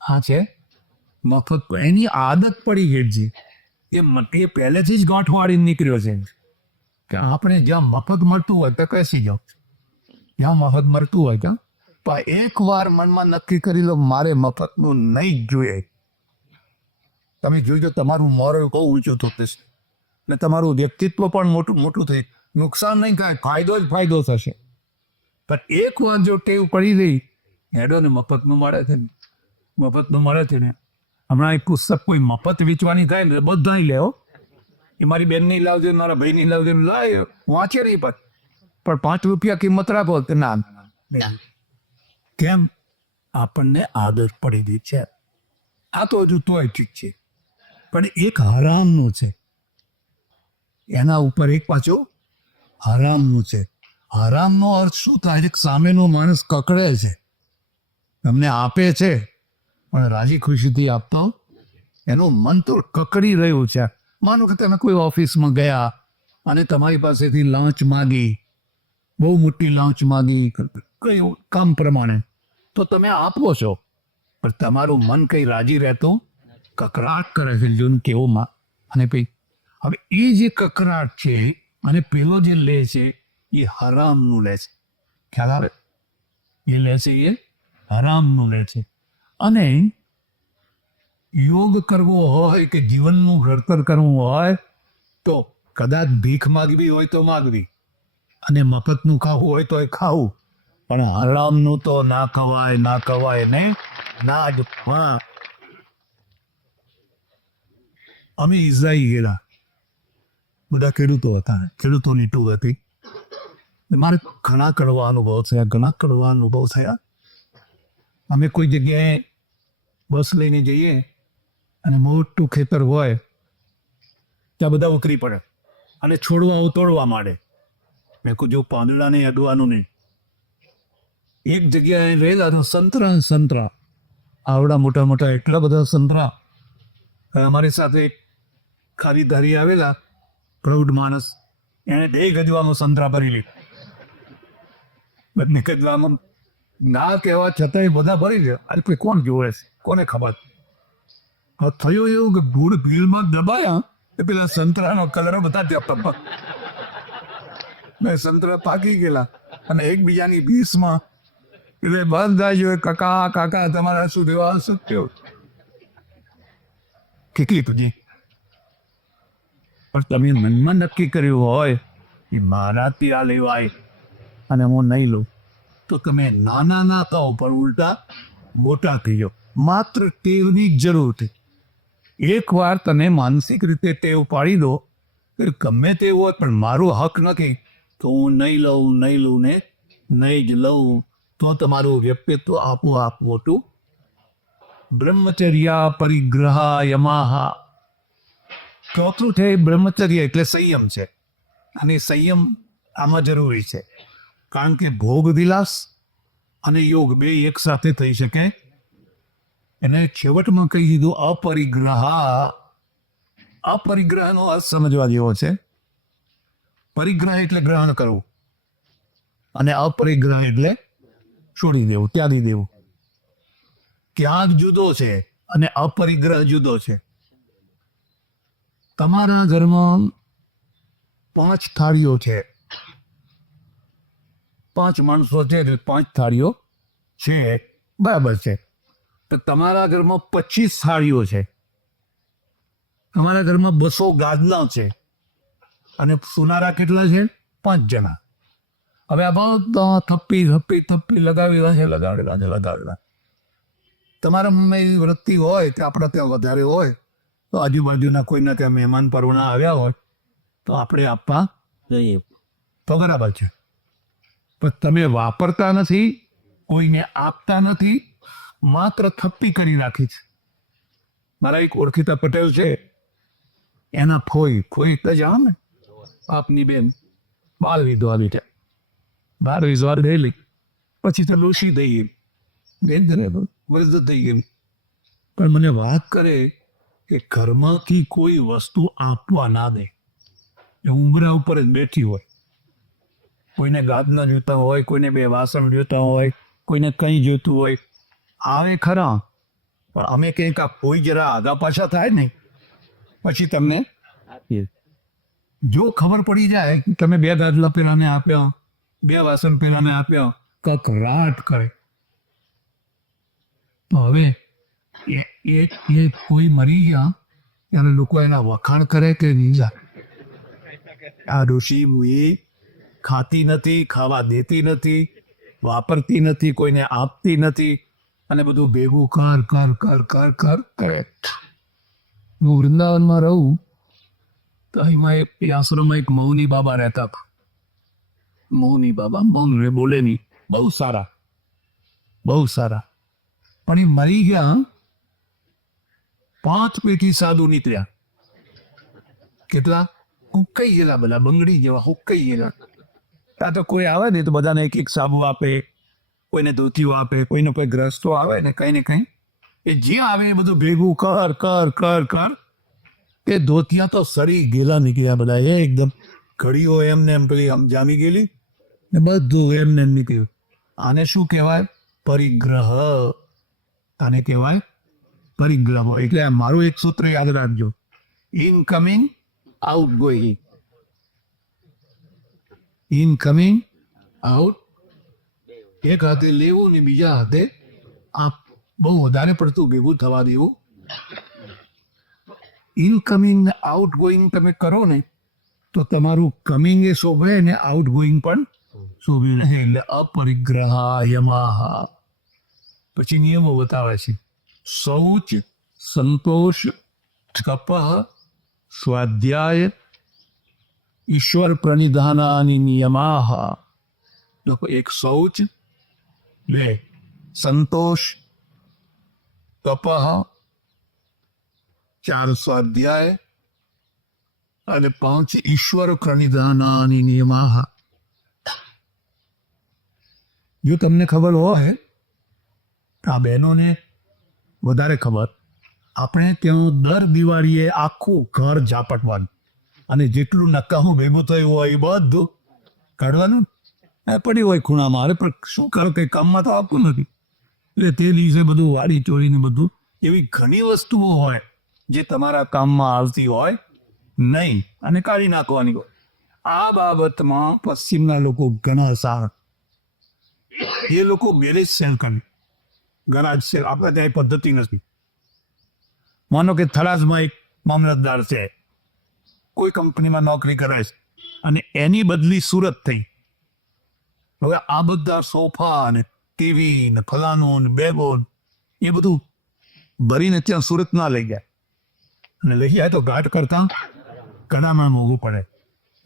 હા છે મફત, એની આદત પડી ગઈ છે. એ પહેલેથી જ ગાંઠવાળી નીકળ્યો છે કે આપણે જ્યાં મફત મળતું હોય તો કસી જાઓ, જ્યાં મફત મળતું હોય ત્યાં. પણ એકવાર મનમાં નક્કી કરી લો મારે મફતનું નહીં જોઈએ. તમે જોઈજો તમારું મોરલ બહુ ઊંચું થશે ને તમારું વ્યક્તિત્વ પણ મોટું થઈ, નુકસાન નહીં થાય, ફાયદો જ ફાયદો થશે. પણ એકવાર જો ટેવ પડી ગઈ, હેડો ને મફતનું મળે છે ને, મફતનું મળે છે ને. હમણાં એક પુસ્તક કોઈ મફત વેચવાની થાય ને બધા લેવો, એ મારી બેન નહીં લાવજો, મારા ભાઈ નહીં લાવજો, લાય વાંચે નહીં. પણ 5 રૂપિયા કિંમત રાખો તો ના. કેમ? આપણને આદત પડી ગઈ છે. આ તો હજુ તોય ઠીક છે, પણ એક હરામનું છે, એના ઉપર એક પાછું હરામનું છે. હરામનો અર્થ શું થાય? સામેનો માણસ કકડે છે, તમને આપે છે પણ રાજી ખુશીથી આપતો, એનું મન તો કકડી રહ્યું છે. માનો કે તમે કોઈ ઓફિસમાં ગયા અને તમારી પાસેથી લાંચ માગી, બહુ મોટી લાંચ માગી કઈ કામ પ્રમાણે, તો તમે આપો છો, પણ તમારું મન કઈ રાજી રહેતું કકરાટ કરે છે. જોન કેવોમાં અને પછી હવે એ જે કકરાટ છે અને પેલો જે લે છે એ હરામનું લે છે. ખ્યાલ આવે? એ લે છે, એ હરામનું લે છે. અને યોગ કરવો હોય કે જીવનનું ઘડતર કરવું હોય તો કદાચ ભીખ માગવી હોય તો માગવી, અને મફતનું ખાવું હોય તો એ ખાવું, પણ હરામનું તો ના ખવાય ને ના જ. હા, અમે ઈઝરાઈ ગયેલા, બધા ખેડૂતો હતા, ખેડૂતોની ટૂર હતી. મારે ઘણા કડવા અનુભવ થયા. અમે કોઈ જગ્યાએ બસ લઈને જઈએ અને મોટું ખેતર હોય, ત્યાં બધા ઉતરી પડે અને છોડવાઓ તોડવા માંડે. મેં કહું જો પાંદડા નહીં, અડવાનું નહીં. એક જગ્યાએ રહેલા તો સંતરા આવડા મોટા એટલા બધા સંતરા. અમારી સાથે એક ખાલી ધારી આવેલા પ્રૌઢ માણસ, એણે 2 ગજવામાં સંતરા ભરી લીધા. બંને ગજવામાં ના કહેવા છતાંય બધા ભરી લે. અરે કોઈ કોણ જોવે છે, કોને ખબર? હવે થયું એવું કે ભીડમાં દબાયા એ પેલા સંતરાનો કલર બધા ત્યાં મેં સંતરા પાકી ગયેલા અને એકબીજાની ભીસમાં એટલે બધા જોયે કાકા તમારા શું દેવા સત્યો કેટલી તુજી. પણ તમે મનમાં નક્કી કર્યું હોય કે મારાથી આ લેવાય અને હું નહીં લઉં, તો તમે નાના ના કહો પણ ઉલટા મોટા થઈ જાઓ. માત્ર ટેવની જ જરૂર છે. એકવાર તમે માનસિક રીતે ટેવ પાડી દો કે ગમે તે હોય પણ મારો હક નથી તો હું નહીં લઉં ને નહીં જ લઉં, તો તમારું વ્યક્તિત્વ આપોઆપ મોટું બ્રહ્મચર્યા પરિગ્રહા યમાહા. ચોથું છે બ્રહ્મચર્ય એટલે સંયમ છે, અને સંયમ આમાં જરૂરી છે, કારણ કે ભોગ વિલાસ અને યોગ બે એક સાથે થઈ શકે. એને છેવટમાં કહી દીધું અપરિગ્રહા. અપરિગ્રહનો અર્થ સમજવા જેવો છે. પરિગ્રહ એટલે ગ્રહણ કરવું, અને અપરિગ્રહ એટલે છોડી દેવું, ત્યાગી દેવું. ત્યાગ જુદો છે અને અપરિગ્રહ જુદો છે. તમારા ઘરમાં 5 થાળીઓ છે, 5 માણસો છે, 5 થાળીઓ છે, બરાબર છે. તો તમારા ઘરમાં 25 થાળીઓ છે, તમારા ઘરમાં 200 ગાદલા છે, અને સુનારા કેટલા છે? 5 જણા. હવે આ બધા થપ્પી લગાવેલા. તમારા મનમાં એવી વૃત્તિ હોય કે આપણા ત્યાં વધારે હોય તો આજુબાજુના કોઈના ત્યાં મહેમાન પરવાના આવ્યા હોય તો આપણે આપવા જોઈએ, તો બરાબર છે. પણ તમે વાપરતા નથી, કોઈને આપતા નથી, માત્ર થપ્પી કરી રાખી છે. મારા એક ઓળખીતા પટેલ છે, એના ફોઈ તો જાઓ ને, આપની બેન બાળ વિધવા બેઠા, બાળ વિધવા ગયેલી, પછી તો લોસી થઈ ગઈ, બેન વૃદ્ધ થઈ ગઈ. પણ મને વાત કરે કે ઘરમાંથી કોઈ વસ્તુ આપવા ના દે. એ ઉંબરા ઉપર જ બેઠી હોય, કોઈને ગાદના જોતા હોય, કોઈને 2 વાસણ જોતા હોય, કોઈને કંઈ જોતું હોય, આવે ખરા, પણ અમે કંઈક આ કોઈ જરા આગા પાછા થાય ને પછી તમને જો ખબર પડી જાય કે તમે 2 ગાદલા પેલાને આપ્યા, 2 વાસણ પેલાને આપ્યા, કકરાટ કરે. તો હવે એ કોઈ મરી ગયા ત્યારે લોકો એના વખાણ કરે કે નીજા આ ઋષિ મુએ ખાતી નથી, ખાવા દેતી નથી, વાપરતી નથી, કોઈને આપતી નથી, અને બધું ભેગું કર કરે. હું વૃંદાવનમાં રહું તો અહીંમાં એક આશ્રમમાં એક મૌની બાબા રહેતા હતા. મૌની બાબા મૌન બોલે નહીં, બહુ સારા. પણ એ મરી ગયા, 5 પેટી સાધુ નીકળ્યા. કેટલા? હુક્કાઈ ગયેલા, બધા બંગડી જેવા હુક્કાઈ ગયેલા. ત્યાં તો કોઈ આવે ને તો બધાને એક સાબુ આપે, કોઈને ધોતીઓ આપે, કોઈને કોઈ ગ્રસ્તો આવે ને કંઈ એ જ્યાં આવે એ બધું ભેગું કર. એ ધોતિયા તો સરી ગયેલા નીકળ્યા બધા, એકદમ ઘડીઓ એમને એમ પેલી જામી ગયેલી ને બધું એમને એમ નીકળ્યું. આને શું કહેવાય? પરિગ્રહ. આને કહેવાય પરિગ્રહ. એટલે મારું એક સૂત્ર યાદ રાખજો, ઇનકમિંગ આઉટગોઈંગ. ઇનકમિંગ આઉટ, એક હાથે લેવું ને બીજા હાથે આપ. બહુ વધારે પડતું ભેગું થવા દેવું. ઇનકમિંગ ને આઉટ ગોઈંગ તમે કરો ને તો તમારું કમિંગ એ શોભે ને આઉટ ગોઈંગ પણ શોભે નહીં. એટલે અપરિગ્રહ યમાહ. પછી નિયમો બતાવે છે: શૌચ, સંતોષ, તપઃ, સ્વાધ્યાય, ઈશ્વર પ્રણિધાનાની નિયમાહ. લોકો એક શૌચ, 2 સંતોષ, તપઃ, 4 સ્વાધ્યાય, અને 5 ઈશ્વર પ્રણિધાનાની નિયમાહ. જો તમને ખબર હોય, આ બહેનોને વધારે ખબર, આપણે ત્યાં દર દિવાળીએ આખું ઘર ઝાપટવાનું, અને જેટલું નકામું ભેગું થયું હોય એ બધું કાઢવાનું. પડી હોય ખૂણામાં, અરે પણ શું કરો, કંઈ કામમાં તો આપતું નથી. એટલે તે દિવસે બધું વાળી ચોરીને બધું, એવી ઘણી વસ્તુઓ હોય જે તમારા કામમાં આવતી હોય નહીં, અને કાઢી નાખવાની હોય. આ બાબતમાં પશ્ચિમના લોકો ઘણા સારા. એ લોકો મેરેજ સેલ કરે, ગરાજ સેલ. આપણે ત્યાં એ પદ્ધતિ નથી. માનો કે થરાદમાં એક મામલતદાર છે, કોઈ કંપનીમાં નોકરી કરે છે, અને એની બદલી સુરત થઈ. હવે આ બધા સોફા ને ટીવી ને ફલાનું ને બેગો એ બધું ભરીને ત્યાં સુરત ના લઈ જાય, અને લઈ જાય તો ઘાટ કરતા ઘણામાં મોંઘું પડે.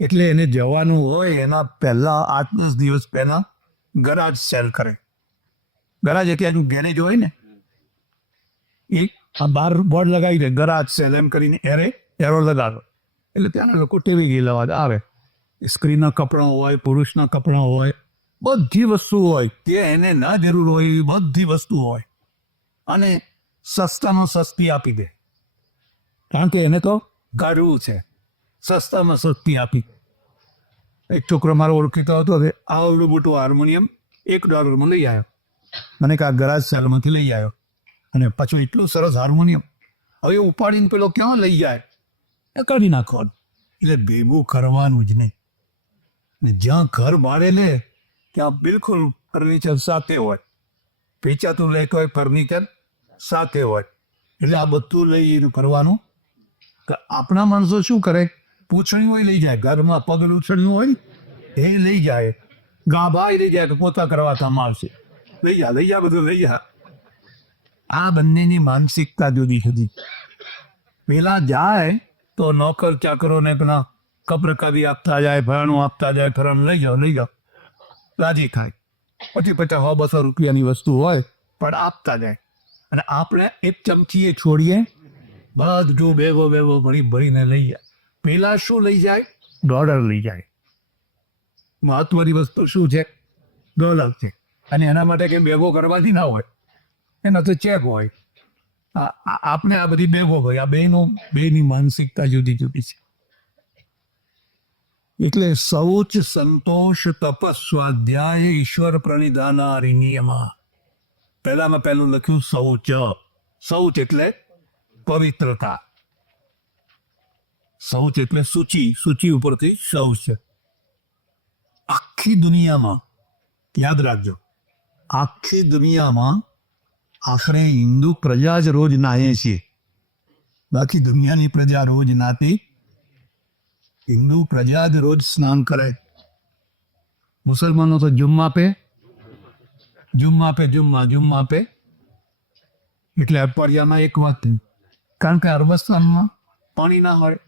એટલે એને જવાનું હોય એના પહેલા 8-10 દિવસ પહેલા ગરાજ સેલ કરે. ગરાજ એટલે એનું ગેરેજ હોય ને, એક આ બાર બોર્ડ લગાવી દે ગરાજ સેલ એમ કરીને એરો લગાડો એટલે ત્યાંના લોકો ટેવી ગયેલા આવે. સ્ત્રીના કપડાં હોય, પુરુષના કપડાં હોય, બધી વસ્તુ હોય, તે એને ના જરૂર હોય એવી બધી વસ્તુ હોય અને સસ્તામાં સસ્તી આપી દે, કારણ કે એને તો ગાળવું છે. સસ્તામાં સસ્તી આપી. એક છોકરો મારો ઓળખીતો હતો, આવડું મોટું હાર્મોનિયમ $1 લઈ આવ્યો. મને કે આ ગરાજ સેલમાંથી લઈ આવ્યો, અને પાછું એટલું સરસ હાર્મોનિયમ. હવે ઉપાડીને પેલો ક્યાં લઈ જાય એ કાઢી નાખો. એટલે ભેગું કરવાનું જ નહીં. ને જ્યાં ઘર ભાડે લે ત્યાં બિલકુલ ફર્નિચર સાથે હોય, વેચાતું લેતો હોય ફર્નિચર સાથે હોય. એટલે આ બધું લઈ કરવાનું. આપણા માણસો શું કરે, પૂંછણી હોય લઈ જાય, ઘરમાં પગ લૂછણ્યું હોય એ લઈ જાય, ગાભા લઈ જાય કે પોતા કરવા કામ આવશે, લઈ જા બધું લઈ જા. આ બંનેની માનસિકતા જુદી જુદી. પેલા જાય તો નોકર ચાકરોને પેલા કપરકાવી આપતા જાય, ભરાણું આપતા જાય, ઘરમાં લઈ જાઓ રાજી થાય. પછી $50-200 વસ્તુ હોય પણ આપતા જાય. અને આપણે એક ચમચીએ છોડીએ, બધું બેગો ભરીને લઈ જાય. પેલા શું લઈ જાય? $1 લઈ જાય. મહત્વની વસ્તુ શું છે? $1 છે. અને એના માટે કંઈ બેગો કરવાથી ના હોય, એના તો ચેક હોય. આપણે આ બધી બેગો હોય. આ બેની માનસિકતા જુદી જુદી છે. એટલે શૌચ, સંતોષ, તપસ, સ્વાધ્યાય, ઈશ્વર પ્રણિધાના નિયમા. પહેલામાં પહેલું લખ્યું શૌચ. શૌચ એટલે પવિત્રતા. શૌચ એટલે સૂચિ ઉપરથી શૌચ. આખી દુનિયામાં, યાદ રાખજો, આખી દુનિયામાં આખરે હિન્દુ પ્રજા જ રોજ નાહે છે. બાકી દુનિયાની પ્રજા રોજ નાતી. હિન્દુ પ્રજા જ રોજ સ્નાન કરે. મુસલમાનો તો જુમ્મા પે. એટલે અઠવાડિયામાં એક વાત થઈ, કારણ કે અરબસ્તાનમાં પાણી ના હોય.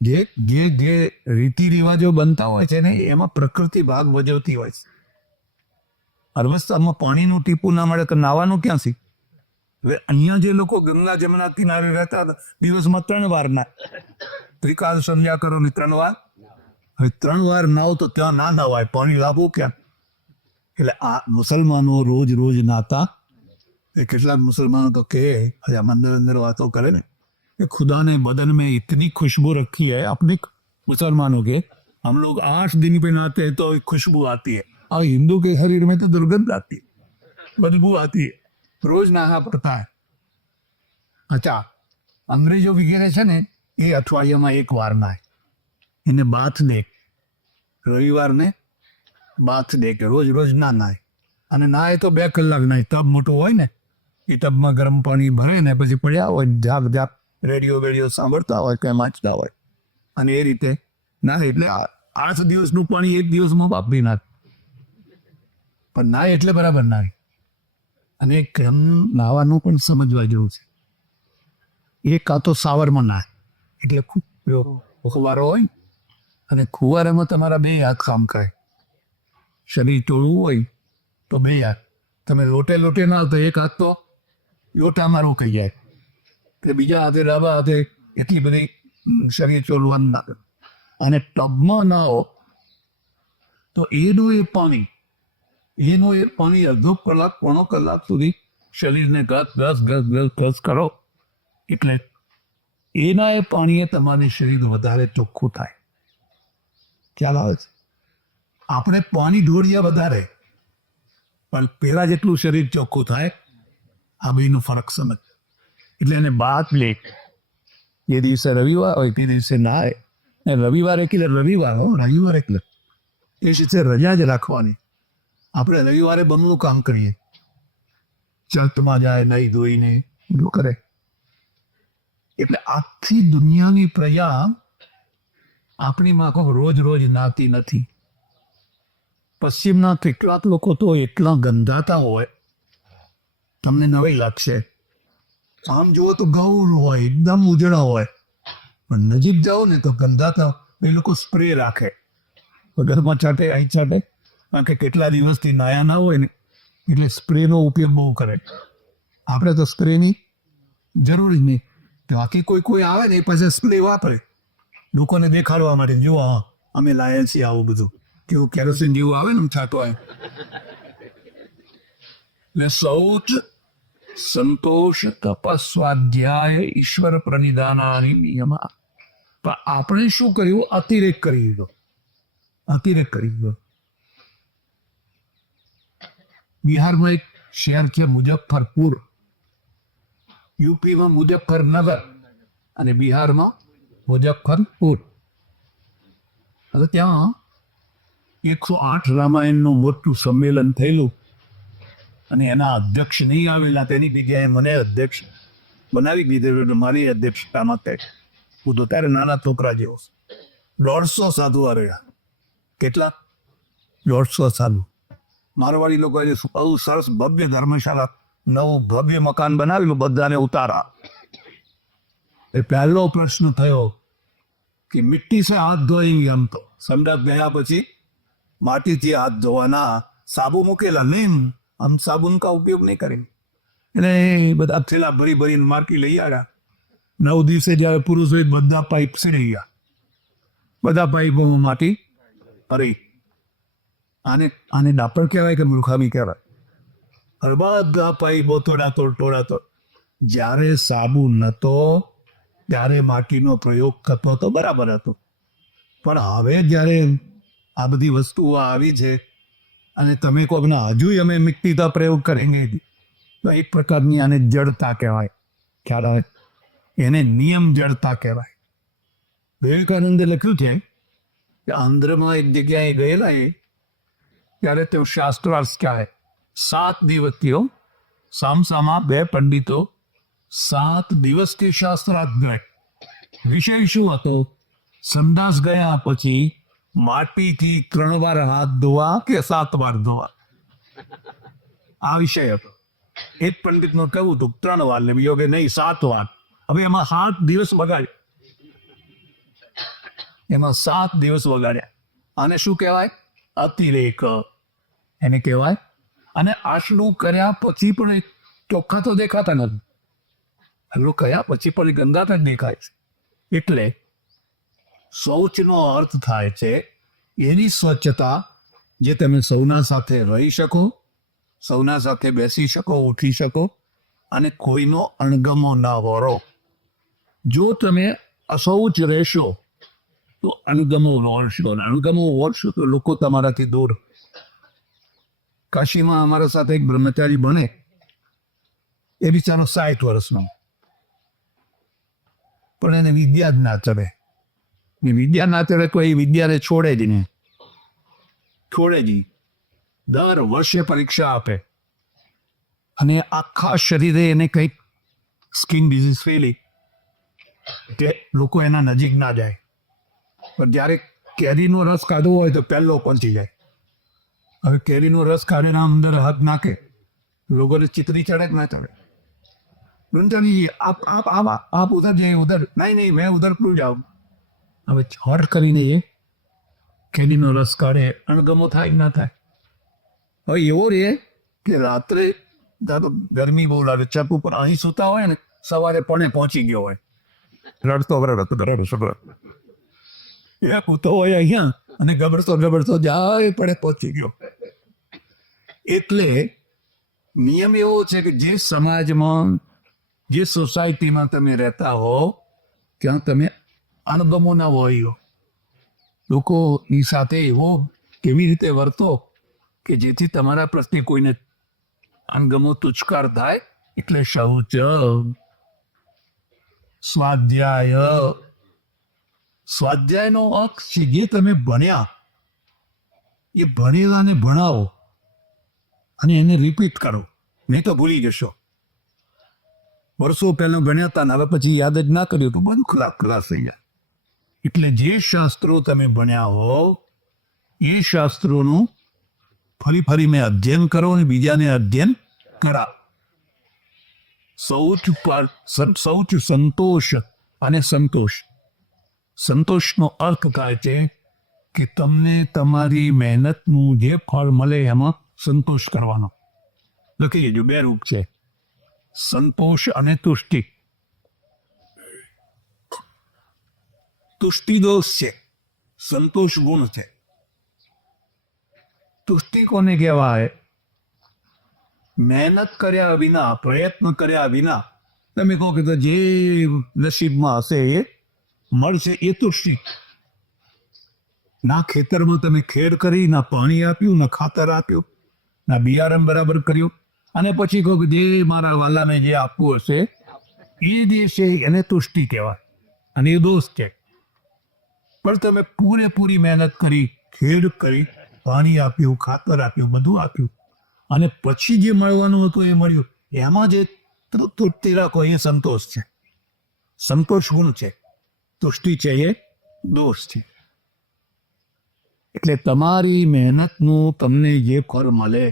જે રીતિ રિવાજો બનતા હોય છે ને એમાં પ્રકૃતિ ભાગ ભજવતી હોય છે. અરબસ્તાનમાં પાણીનું ટીપું ના મળે તો નાવાનું ક્યાંથી? હવે અહીંયા જે લોકો ગંગા જમના કિનારે રહેતા હતા, દિવસમાં 3 વાર ના, ત્રિકાળ સંધ્યા કરો ને 3 વાર. હવે 3 વાર નાવ તો ત્યાં ના નવાય, પાણી લાવવું ક્યાં? એટલે આ મુસલમાનો રોજ નાતા. એ કેટલાક મુસલમાનો તો કે અંદર વાતો કરે ને कि खुदा ने बदन में इतनी खुशबू रखी है अपने मुसलमानों के, हम लोग 8 दिन पे नहाते हैं तो खुशबू आती है, और हिंदू के शरीर में तो दुर्गंध आती है, बदबू आती है, रोज नहाना पड़ता है. अच्छा, अंग्रेजो वगैरह છે ને એ અઠવાડિયામાં 1 વાર નાય. એને બાથ ડે, રવિવારને બાથ ડે કે રોજ ના નાય. અને નાય તો 2 કલાક નાય. ટબ મોટું હોય ને એ ટબમાં ગરમ પાણી ભરે ને પછી પડ્યા હોય, જાગ રેડિયો સાંભળતા હોય કે વાંચતા હોય, અને એ રીતે ના. એટલે 8 દિવસનું પાણી 1 દિવસમાં વાપરી નાખ. પણ નાય એટલે બરાબર નાય. અને નાવાનું પણ સમજવા જેવું છે. એક આ તો સાવરમાં નાય એટલે ફુવારો હોય, અને ફુવારામાં તમારા 2 હાથ કામ કરે. શરીર ચોળવું હોય તો 2 હાથ. તમે લોટે ના તો 1 હાથ તો લોટામાં રોકાઈ જાય, કે બીજા હાથે ડાબા હાથે એટલી બધી શરીર ચોલવાનું લાગે. અને ટબમાં ના હો તો એનું એ પાણી અડધો કલાક 1.5 કલાક સુધી શરીરને ઘસ કરો, એટલે એના એ પાણીએ તમારું શરીર વધારે ચોખ્ખું થાય. ખ્યાલ આવે છે? આપણે પાણી ઢોળીએ વધારે, પણ પેલા જેટલું શરીર ચોખ્ખું થાય. આ બેનો ફરક સમજ. એટલે એને બાદ લે. જે દિવસે રવિવાર હોય તે દિવસે નાય. રવિવાર એટલે રવિવાર એટલે એ દિવસે રજા જ રાખવાની. આપણે રવિવારે બમણું કામ કરીએ, ચર્ચમાં જાય, નહીં ધોઈને બધું કરે. એટલે આખી દુનિયાની પ્રજા આપણી માફક રોજ નાતી નથી. પશ્ચિમના કેટલાક લોકો તો એટલા ગંધાતા હોય, તમને નવાઈ લાગશે. આમ જુઓ તો ગૌર હોય, એકદમ ઉજળા હોય, પણ નજીક જાઓ ને તો ગંધાતા. એ લોકો સ્પ્રે રાખે, ઘરમાં ચાટે, અહીં ચાટે, કારણ કે કેટલા દિવસથી નાયા ના હોય ને, એટલે સ્પ્રેનો ઉપયોગ બહુ કરે. આપણે તો સ્પ્રેની જરૂર જ નહીં. બાકી કોઈ આવે ને એ પછી સ્પ્રે વાપરે લોકોને દેખાડવા માટે, જુઓ હા અમે લાયા છીએ આવું બધું, કેવું કેરોસીન જેવું આવે ને થતો હોય. એટલે શૌચ, સંતોષ, તપસ, સ્વાધ્યાય, ઈશ્વર પ્રનિધાનાની નિયમ. પણ આપણે શું કર્યું? અતિરેક કરી દીધો. બિહારમાં એક શહેર છે મુઝફ્ફરપુર, યુપીમાં મુઝફ્ફરનગર અને બિહારમાં મુઝફ્ફરપુર. હવે ત્યાં 108 રામાયણનું મોટું સંમેલન થયેલું અને એના અધ્યક્ષ નહીં આવેલા, તેની જગ્યાએ મને અધ્યક્ષ બનાવી દીધેલું. મારી અધ્યક્ષતામાં તે હું તો ત્યારે નાના છોકરા જેવો. 150 સાધુ રહ્યા. કેટલા? 150 સાધુ. મારવાડી લોકોએ બહુ સરસ ભવ્ય ધર્મશાળા, નવું ભવ્ય મકાન બનાવેલું, બધાને ઉતારા. એ પહેલો પ્રશ્ન થયો કે મિટ્ટી સે હાથ ધોएंगे हम तो. સંડાસ ગયા પછી માટીથી હાથ ધોવાના, સાબુ મૂકેલા નહીં, हम साबुन का उपयोग नहीं करेंगे. એટલે બધા થેલા ભરીને માર્કી લઈ આવ્યા. 9 દિવસે જ્યારે પુરુષ હોય બધા પાઇપ સડી ગયા, બધા પાઇપોમાં માટી ભરી. આને ડાપર કહેવાય કે મૂર્ખામી કહેવાય? હવે બધા પાઇપો તોડાતોડ. જ્યારે સાબુ નતો ત્યારે માટીનો પ્રયોગ થતો તો બરાબર હતો, પણ હવે જ્યારે આ બધી વસ્તુઓ આવી છે અને તમે કહો ના હજુ અમે મિટ્ટી કા પ્રયોગ કરેંગે, તો એક પ્રકારની આને જડતા કહેવાય. ખ્યાલ આવે? એને નિયમ જડતા કહેવાય. વિવેકાનંદે લખ્યું છે કે આંધ્રમાં એક જગ્યાએ ગયેલા એ, ત્યારે તેઓ શાસ્ત્રાર્થ કહે. 7 દિવસથી સામસામા 2 પંડિતો 7 દિવસથી શાસ્ત્રાર્થ ગયા. વિષય શું હતો? સંડાસ ગયા પછી માટીથી 3 વાર હાથ ધોવા કે 7 વાર ધોવા, આ વિષય હતો. એક પંડિત નું કહેવું હતું 3 વાર, ને બીજો કે નહીં 7 વાર. હવે એમાં 7 દિવસ બગાડ્યા. આને શું કહેવાય? અતિરેક એને કહેવાય. અને આટલું કર્યા પછી પણ ચોખ્ખા તો દેખાતા નથી, આટલું કર્યા પછી પણ ગંદાતા જ દેખાય છે. એટલે શૌચનો અર્થ થાય છે એની સ્વચ્છતા, જે તમે સૌના સાથે રહી શકો, સૌના સાથે બેસી શકો, ઉઠી શકો અને કોઈનો અણગમો ના વરો. જો તમે અશૌચ રહેશો તો અણગમો વળશો તો લોકો તમારાથી દૂર. કાશીમાં અમારા સાથે એક બ્રહ્મચારી બને, એ બિચારો 60 વર્ષનો, પણ એને વિદ્યા જ ના ચડે. તો એ વિદ્યાને છોડે જ નહીં. દર વર્ષે પરીક્ષા આપે અને આખા શરીરે એને કંઈક સ્કિન ડિઝીઝ થયેલી, તે લોકો એના નજીક ના જાય. પણ જ્યારે કેરીનો રસ કાઢવો હોય તો પહેલો પહોંચી જાય. હવે કેરીનો રસ કાઢીને અંદર હાથ નાખે, લોકોને ચિતરી ચડે કે ના ચડે? બ્રહ્મચારી આપ ઉધર જઈએ, ઉધર નહીં મેં ઉધર ક્યું જાઉં. હવે હટ કરીને એ કેરીનો રસ કાઢે, અણગમો થાય ના થાય? હવે એવો રે કે રાત્રે ગરમી બહુ લાગે, છત ઉપર અહીં સૂતા હોય ને, સવારે પહોંચી ગયો હોય, રડતો એ કૂતો હોય અહીંયા અને ગબડતો જાય પડે પહોંચી ગયો. એટલે નિયમ એવો છે કે જે સમાજમાં, જે સોસાયટીમાં તમે રહેતા હો, ત્યાં તમે અણગમો ના હોય. લોકોની સાથે એવો કેવી રીતે વર્તો કે જેથી તમારા પ્રત્યે કોઈને અણગમો તુચ્છકાર થાય. એટલે શૌચ, સ્વાધ્યાયનો અર્થ છે જે તમે ભણ્યા એ ભણેલાને ભણાવો અને એને રિપીટ કરો, નહીં તો ભૂલી જશો. વર્ષો પહેલા ભણ્યા હતા ને હવે પછી યાદ જ ના કર્યું તો બધું ખલાસ થઈ જાય. એટલે જે શાસ્ત્રો તમે ભણ્યા હો એ શાસ્ત્રોનું ફરી અધ્યયન કરો અને બીજાને અધ્યયન કરાવો. શૌચ, સંતોષ અને સંતોષનો અર્થ થાય છે કે તમને તમારી મહેનતનું જે ફળ મળે એમાં સંતોષ કરવાનો. લખી લેજો, 2 રૂપ છે. સંતોષ અને તુષ્ટિ. તુષ્ટિ દોષ છે, સંતોષ ગુણ છે. તુષ્ટિ કોને કહેવાય? મહેનત કર્યા વિના, પ્રયત્ન કર્યા વિના તમે કહો કે જે નસીબમાં હશે એ મળશે, એ તુષ્ટિ. ના ખેતરમાં તમે ખેડ કરી, ના પાણી આપ્યું, ના ખાતર આપ્યું, ના બિયારણ બરાબર કર્યું, અને પછી કહો કે જે મારા વાલાને જે આપવું હશે એ જે છે એને તુષ્ટિ કહેવાય, અને એ દોષ છે. પણ તમે પૂરેપૂરી મહેનત કરી, ખેડ કરી, પાણી આપ્યું, ખાતર આપ્યું, બધું આપ્યું, અને પછી જે મળવાનું હતું એ મળ્યું, એમાં જે તૃપ્તિ રાખો એ સંતોષ છે, સંતોષ ગુણ છે. તુષ્ટિ છે એ દોષ છે. એટલે તમારી મહેનતનું તમને જે ફળ મળે,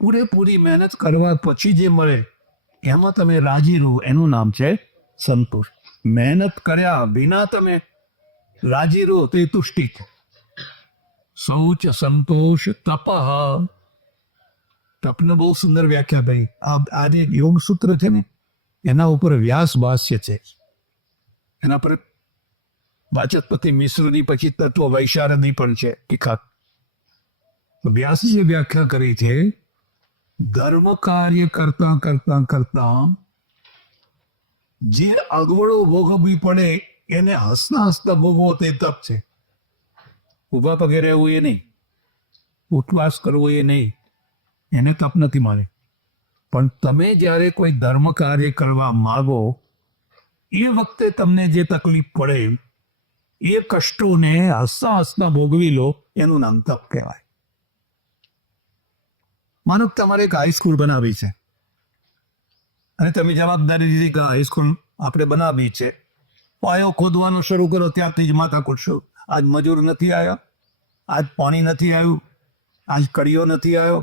પૂરેપૂરી મહેનત કરવા પછી જે મળે એમાં તમે રાજી રહો, એનું નામ છે સંતોષ. મહેનત કર્યા વિના તમે રાજી રહો તો એ તુષ્ટિ છે. શૌચ સંતોષ તપઃ. તપને બહુ સુંદર વ્યાખ્યા કરી. આ જે યોગ સૂત્ર છે ને એના ઉપર વ્યાસ ભાષ્ય છે, એના પર વાચસ્પતિ મિશ્રની પછી તત્વ વૈશારદી પણ છે. ટીકા વ્યાસજીએ વ્યાખ્યા કરી છે, ધર્મ કાર્ય કરતા કરતા કરતા જે અગવડો ભોગવવી પડે એને હસતા હસતા ભોગવો તે તપ છે. ઉભા પગે રહેવું એ નહીં, ઉપવાસ કરવો એ નહીં, એને તપ નથી માને. પણ તમે જ્યારે કોઈ ધર્મ કાર્ય કરવા માગો એ વખતે તમને જે તકલીફ પડે એ કષ્ટોને હસતા હસતા ભોગવી લો, એનું નામ તપ કહેવાય. માનો કે તમારે એક હાઈસ્કૂલ બનાવી છે અને તમે જવાબદારી લીધી કે હાઈસ્કૂલ આપણે બનાવી છે, પાયો ખોદવાનું શરૂ કરો ત્યાંથી જ માથા કૂટશો. આજ મજૂર નથી આવ્યા, આજ પાણી નથી આવ્યું, આજ કડીઓ નથી આવ્યો,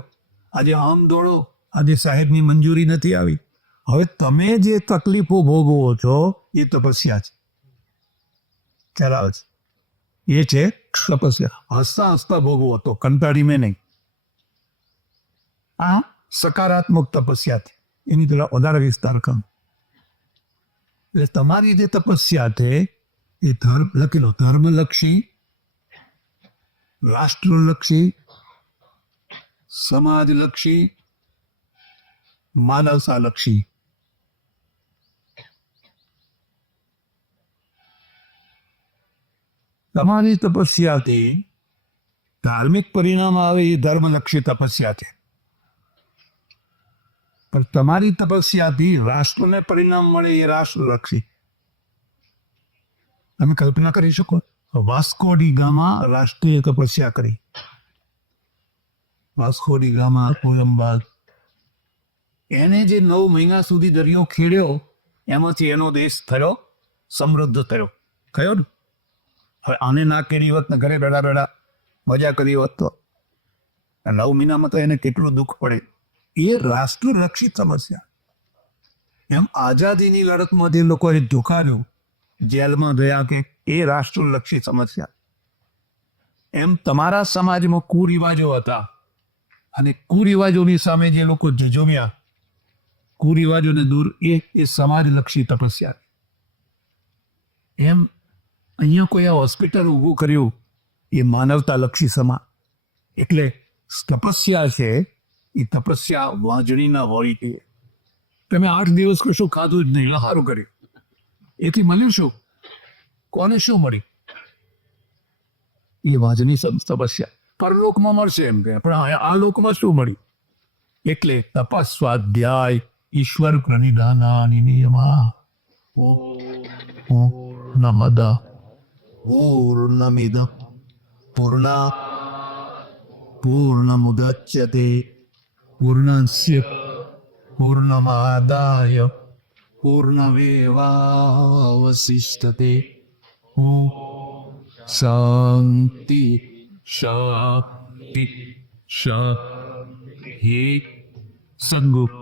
આજે આમ દોડો, આજે સાહેબની મંજૂરી નથી આવી. હવે તમે જે તકલીફો ભોગવો છો એ તપસ્યા છે. ખ્યાલ આવે છે? એ છે તપસ્યા. હસતા હસતા ભોગવો તો કંટાળી મેં નહીં. આ સકારાત્મક તપસ્યા છે. એની થોડા વધારે વિસ્તાર કરો. એટલે તમારી જે તપસ્યા છે એ ધર્મ લખી લો, ધર્મલક્ષી, રાષ્ટ્રલક્ષી, સમાજલક્ષી, માનવતાલક્ષી. તમારી તપસ્યાથી ધાર્મિક પરિણામ આવે એ ધર્મલક્ષી તપસ્યા છે. પણ તમારી તપસ્યાથી રાષ્ટ્રને પરિણામ મળે એ રાષ્ટ્રલક્ષી. તમે કલ્પના કરી શકો, વાસ્કો ડી ગામા રાષ્ટ્રીય તપસ્યા કરી. વાસ્કો ડી ગામા, કોલંબસ, એને જે 9 મહિના સુધી દરિયો ખેડ્યો એમાંથી એનો દેશ થયો સમૃદ્ધ થયો. થયો ને? હવે આને ના કરી હોત ને ઘરે બેઠા બેઠા મજા કરી હોત તો 9 મહિનામાં તો એને કેટલું દુઃખ પડે. એ રાષ્ટ્રલક્ષી સમસ્યા. એમ આઝાદીની લડતમાં જે લોકોએ ધોકાર્યું, જેલમાં ગયા, કે એ રાષ્ટ્રલક્ષી સમસ્યા. એમ તમારા સમાજમાં કુરિવાજો હતા અને કુરિવાજોની સામે જે લોકો ઝઝૂમ્યા, કુરિવાજોને દૂર, એ સમાજલક્ષી તપસ્યા. એમ અહીંયા કોઈ આ હોસ્પિટલ ઊભું કર્યું એ માનવતાલક્ષી સમાજ. એટલે તપસ્યા છે એ તપસ્યા વાંજણી ના હોવી જોઈએ. તમે 8 દિવસ કશું ખાધું જ નહીં, સારું કર્યું, એથી મળ્યું શું? કોને શું મળ્યું? એ વાંજણી તપસ્યા. પરલોકમાં મળશે એમ કે, પણ આ લોકમાં શું મળ્યું? એટલે તપસ સ્વાધ્યાય ઈશ્વર પ્રણિધાનાની નિયમા પૂર્ણમદ પૂર્ણમિદં પૂર્ણાત પૂર્ણમુદચ્યતે પૂર્ણસ્ય પૂર્ણમાદાય પૂર્ણમેવાવશિષ્યતે. શાંતિ શાંતિ શાંતિ. સદગુરુ